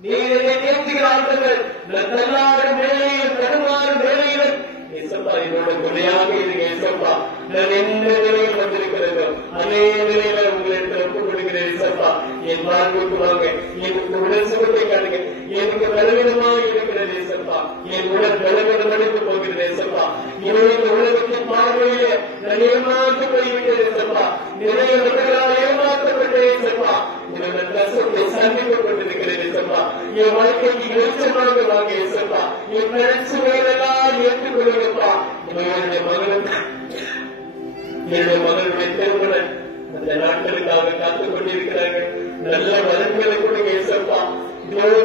நீ என்னை நேர்த்துகிற ஆண்டவர், நான் தள்ளாடும் வேலையில் தடுமாறும் வேலையிலும் இயேசப்பா என்னோட துணையாக இருங்க. இயேசப்பா, நான் எந்த நிலையில் வந்திருக்கிறதோ அதே நிலையில உங்களுக்கு ஒப்புக் கொடுக்கிறேன். இயேசப்பா, என் வாழ்வுக்கு வாங்க, எனக்கு உடல் சுகத்தை காணுங்க. எனக்கு பலவீனமாக இருக்கிறது இயேசப்பா, என் உடல் பலவீனம் அடைந்து போகிறது இயேசப்பா. இந்த உலகத்தின் பார்வையில நான் ஏமாந்து போய்விட்டேன் இயேசப்பா, நிறைய மக்களால் ஏமாற்றப்பட்டேன் இயேசப்பா. உங்கள் கஷ்டத்தை சந்தித்துக் கொண்டிருக்கிறேன் இயேசப்பா. என் வாழ்க்கைக்கு வெளிச்சமாக வாங்க இயேசப்பா. என் பிரச்சனைகளெல்லாம் ஏற்றுக்கொள்ளுங்கப்பா. என்னுடைய மகளுடைய திருமணம் அந்த நாட்களுக்காக காத்துக் கொண்டிருக்கிறார்கள். நல்ல வரன்களை கொடுங்க இயேசப்பா.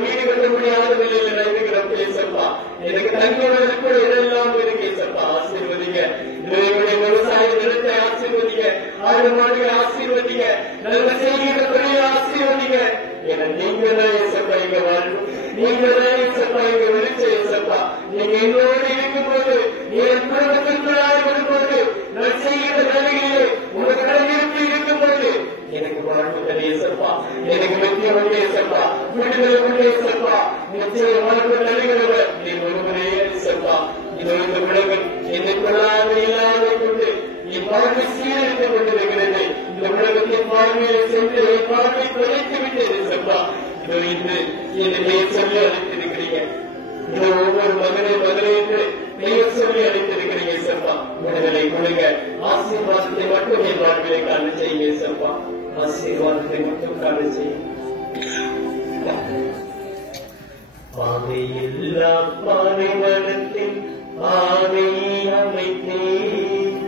வீடு கட்ட முடியாத நிலையில நான் இருக்கிறேன் இயேசப்பா. எனக்கு தங்குவதற்கு கூட இடெல்லாம் இருக்கு இயேசப்பா. ஆசீர்வதிங்க. என்னுடைய விவசாய நிலத்தை ஆசீர்வதிங்க, ஆடு மாடுகளை ஆசீர்வதிங்க, நல்ல செய்கிற தொழிலை ஆசீர்வதிங்க. என நீங்க தான் இயேசப்பா இங்க வாழ்வு, நீங்க தான் இயேசப்பா இங்க வெளிச்ச இயேசப்பா. நீங்க என்னோடு இருக்கும்போது, நீ என் குடும்பத்திற்குள்ளாக வரும்போது, நான் செய்கிற வேலையிலே உனக்கு விருப்பி இருக்கும்போது எனக்கு வாழ்வு தர இயேசப்பா, எனக்கு வெற்றி வந்து இயேசப்பா, விடுதலை வந்து இயேசப்பா. நிச்சயம் வாழ்வு தருகிறவர் நீ ஒருவரே இயேசப்பா. இது இந்த உலகம் என்னை கொள்ளாத இல்லாத கொண்டு என் வாழ்வை சீரழித்துக் கொண்டிருக்கிறது. இந்த உலகத்தின் பார்வையை சென்று என் பார்வை தொலைத்து விட்டது இயேசப்பா. இதோ இன்று என்னை சொல்லி அழைத்திருக்கிறீங்க. இதோ ஒவ்வொரு மகனை என்று பெயர் சொல்லி அழைத்திருக்கிறீங்க இயேசப்பா. விடுதலை கொடுங்க, ஆசீர்வாதத்தை மட்டும் என் வாழ்விலை காண செய்யுங்க இயேசப்பா. ஆசீர்வாதத்தை மட்டும் காண செய்யுங்க. பாதையில்லா பாலைவனத்தில் பாதையை அமைத்தேன்,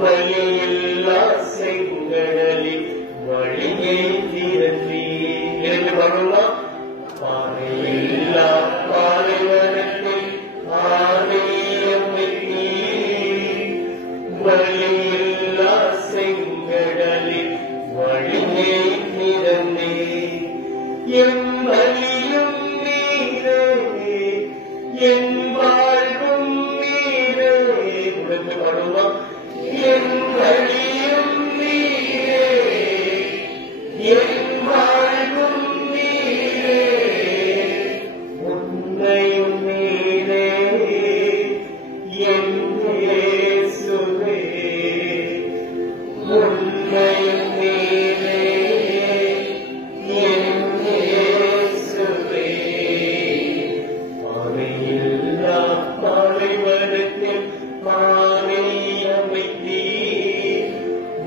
வழியில்லா செங்கடலில் வழியை திறந்தேன். இரண்டு வருமா? பாதையில்லா பாலைவனத்தில் பாதையை அமைத்தேன், வழியில்லா செங்கடலில் வழியை திறந்தேன். என் வழியும் நீரே, என் வாழ்வும் நீரே. உடம்பு பாடுமா? என் வழியும் நீரே, என் வாழ்வும் நீரே, உண்மையும் நீரே, என் இயேசுவே. உண்மையும் நீரே, என் இயேசுவே. பாதையில்லா பாலைவனத்தில் பாதை அமைத்தீர்,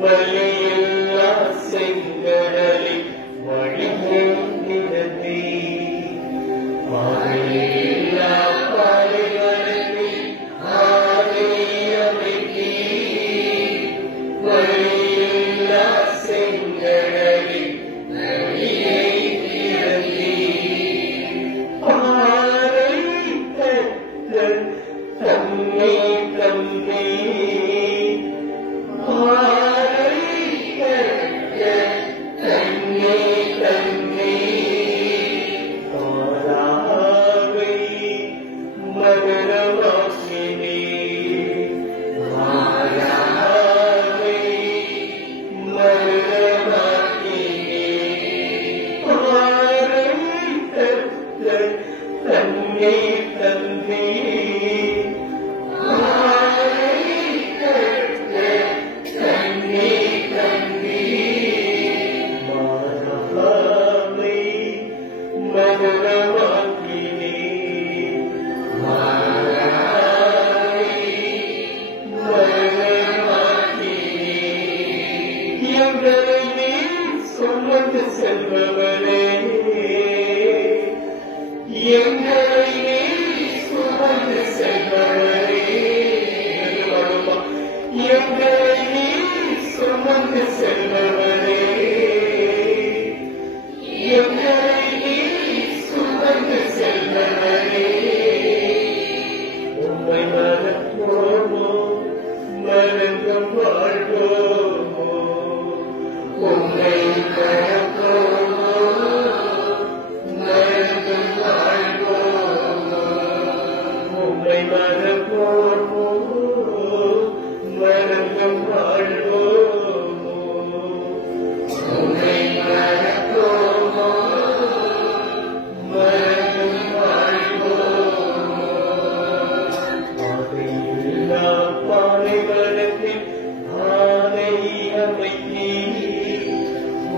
வழியில்லா செங்கடலில் வழியை திறந்தீர். பாதையில்லா பாலைவனத்தில் பாதை அமைத்தீர், வழியில்லா செங்கடலில் வழியை திறந்தீர். பாறை கற்ற தன்னை தந்தே, பாறை கற்ற தன்னை தந்தே. பாராவை மரணமாக்கினே, பாராவை மரணமாக்கினே. பாறை கற்ற தன்னை தந்தே, பாறை கற்ற எங்களை நீ சுமந்து செல்பவரே, எங்களை நீ சுமந்து செல்பவரே, எங்களை நீ சுமந்து செல்பவரே, எங்களை நீ சுமந்து செல்பவரே, உம்மை மறப்போமோ மறந்தும் வாழ்வோமோ, உம்மை மறப்போமோ மறந்தும் வாழ்வோமோ, உம்மை மறப்போமோ மறந்தும் வாழ்வோமோ, உம்மை மறப்போமோ மறந்தும் வாழ்வோமோ. ஆதையில்லா பாலைவனத்தில் ஆனை அமைத்தீ,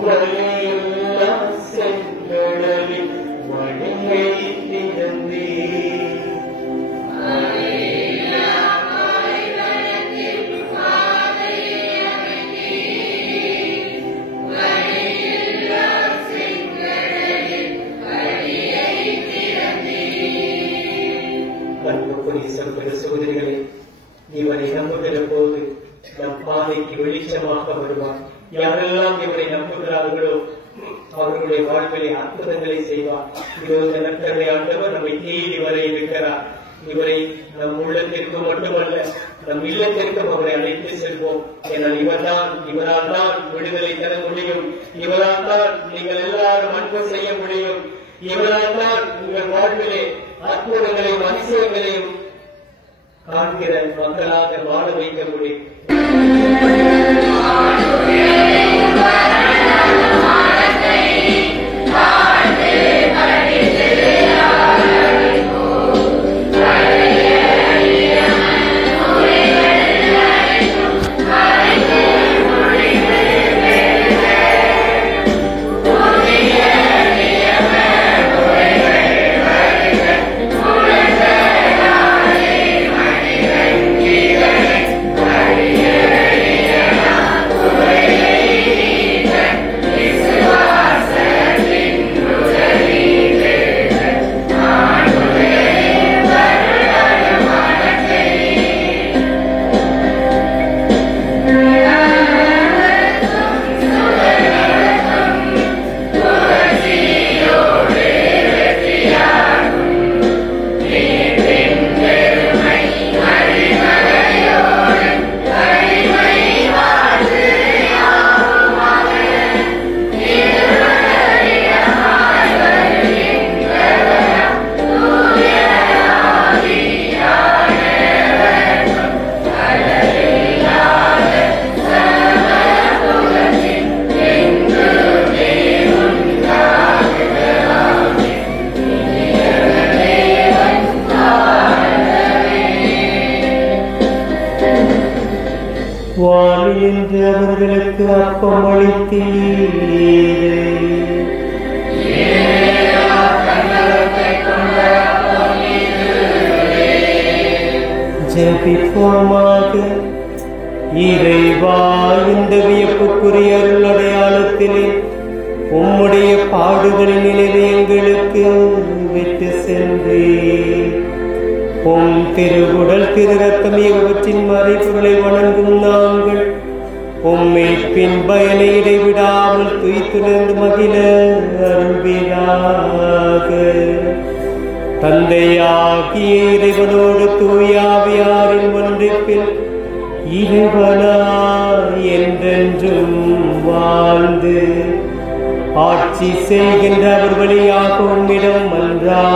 வழியில்லா செங்கடலில் வழியை திறந்தீ. அன்புக்குரிய சகோதர சகோதரிகளே, இவரை நம்புகிற போது நம் பாதைக்கு வெளிச்சமாக வருவார். யாரெல்லாம் இவரை நம்புகிறார்களோ அவர்களுடைய வாழ்விலே அற்புதங்களை செய்வார். இவருடைய நற்கருணை ஆண்டவர் நம்மை தேடி வர இருக்கிறார். இவரை நம் உள்ளத்திற்கு மட்டுமல்ல, நம் இல்லத்திற்கும் அவரை அழைத்து செல்வோம். ஏனால் இவரால் தான் விடுதலை தர முடியும். இவரால் தான் நீங்கள் எல்லாரும் அன்பு செய்ய முடியும். இவரால் தான் உங்கள் வாழ்விலே அற்புதங்களையும் அதிசயங்களையும் காண்கிற மக்களாக வாழ வைக்க முடியும். வானின்று அவர்களுக்கு அப்பம் அளித்தீரே, ஜெபிப்போமாக. இறைவா, இந்த வியப்புக்குரிய அருள் அடையாளத்திலே உம்முடைய பாடுகளின் நினைவை எங்களுக்கு விட்டு சென்றீர். உம் திருவுடல் திருரத்தம் இவற்றின் மறைப்புகளை வணங்கும் நாங்கள் உம்மை பின் பயனை இடைவிடாமல் துய்த்துணர்ந்து மகிழ அருள்வீராக. தந்தையாகிய இறைவனோடு தூயாவியாரின் ஒன்றிப்பில் இறைவனா என்றென்றும் வாழ்ந்து ஆட்சி செய்கின்ற அவர் வழியாக உம்மிடம் மன்றாடுகின்றோம்.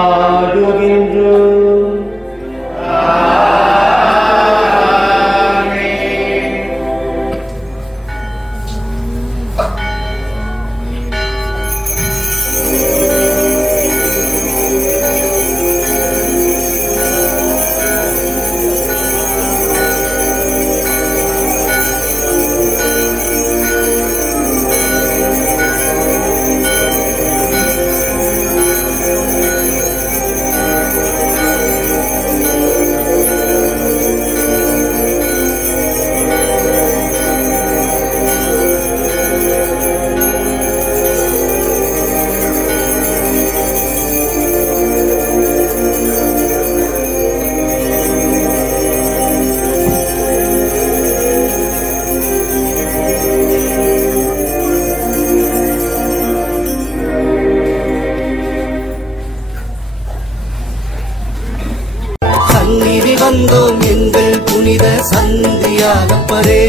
தந்தோம் எங்கள் புனித சந்தியாகப்பரே.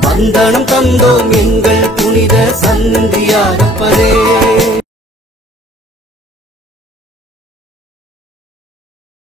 வந்தனம் தந்தோம் எங்கள் புனித சந்தியாகப்பரே.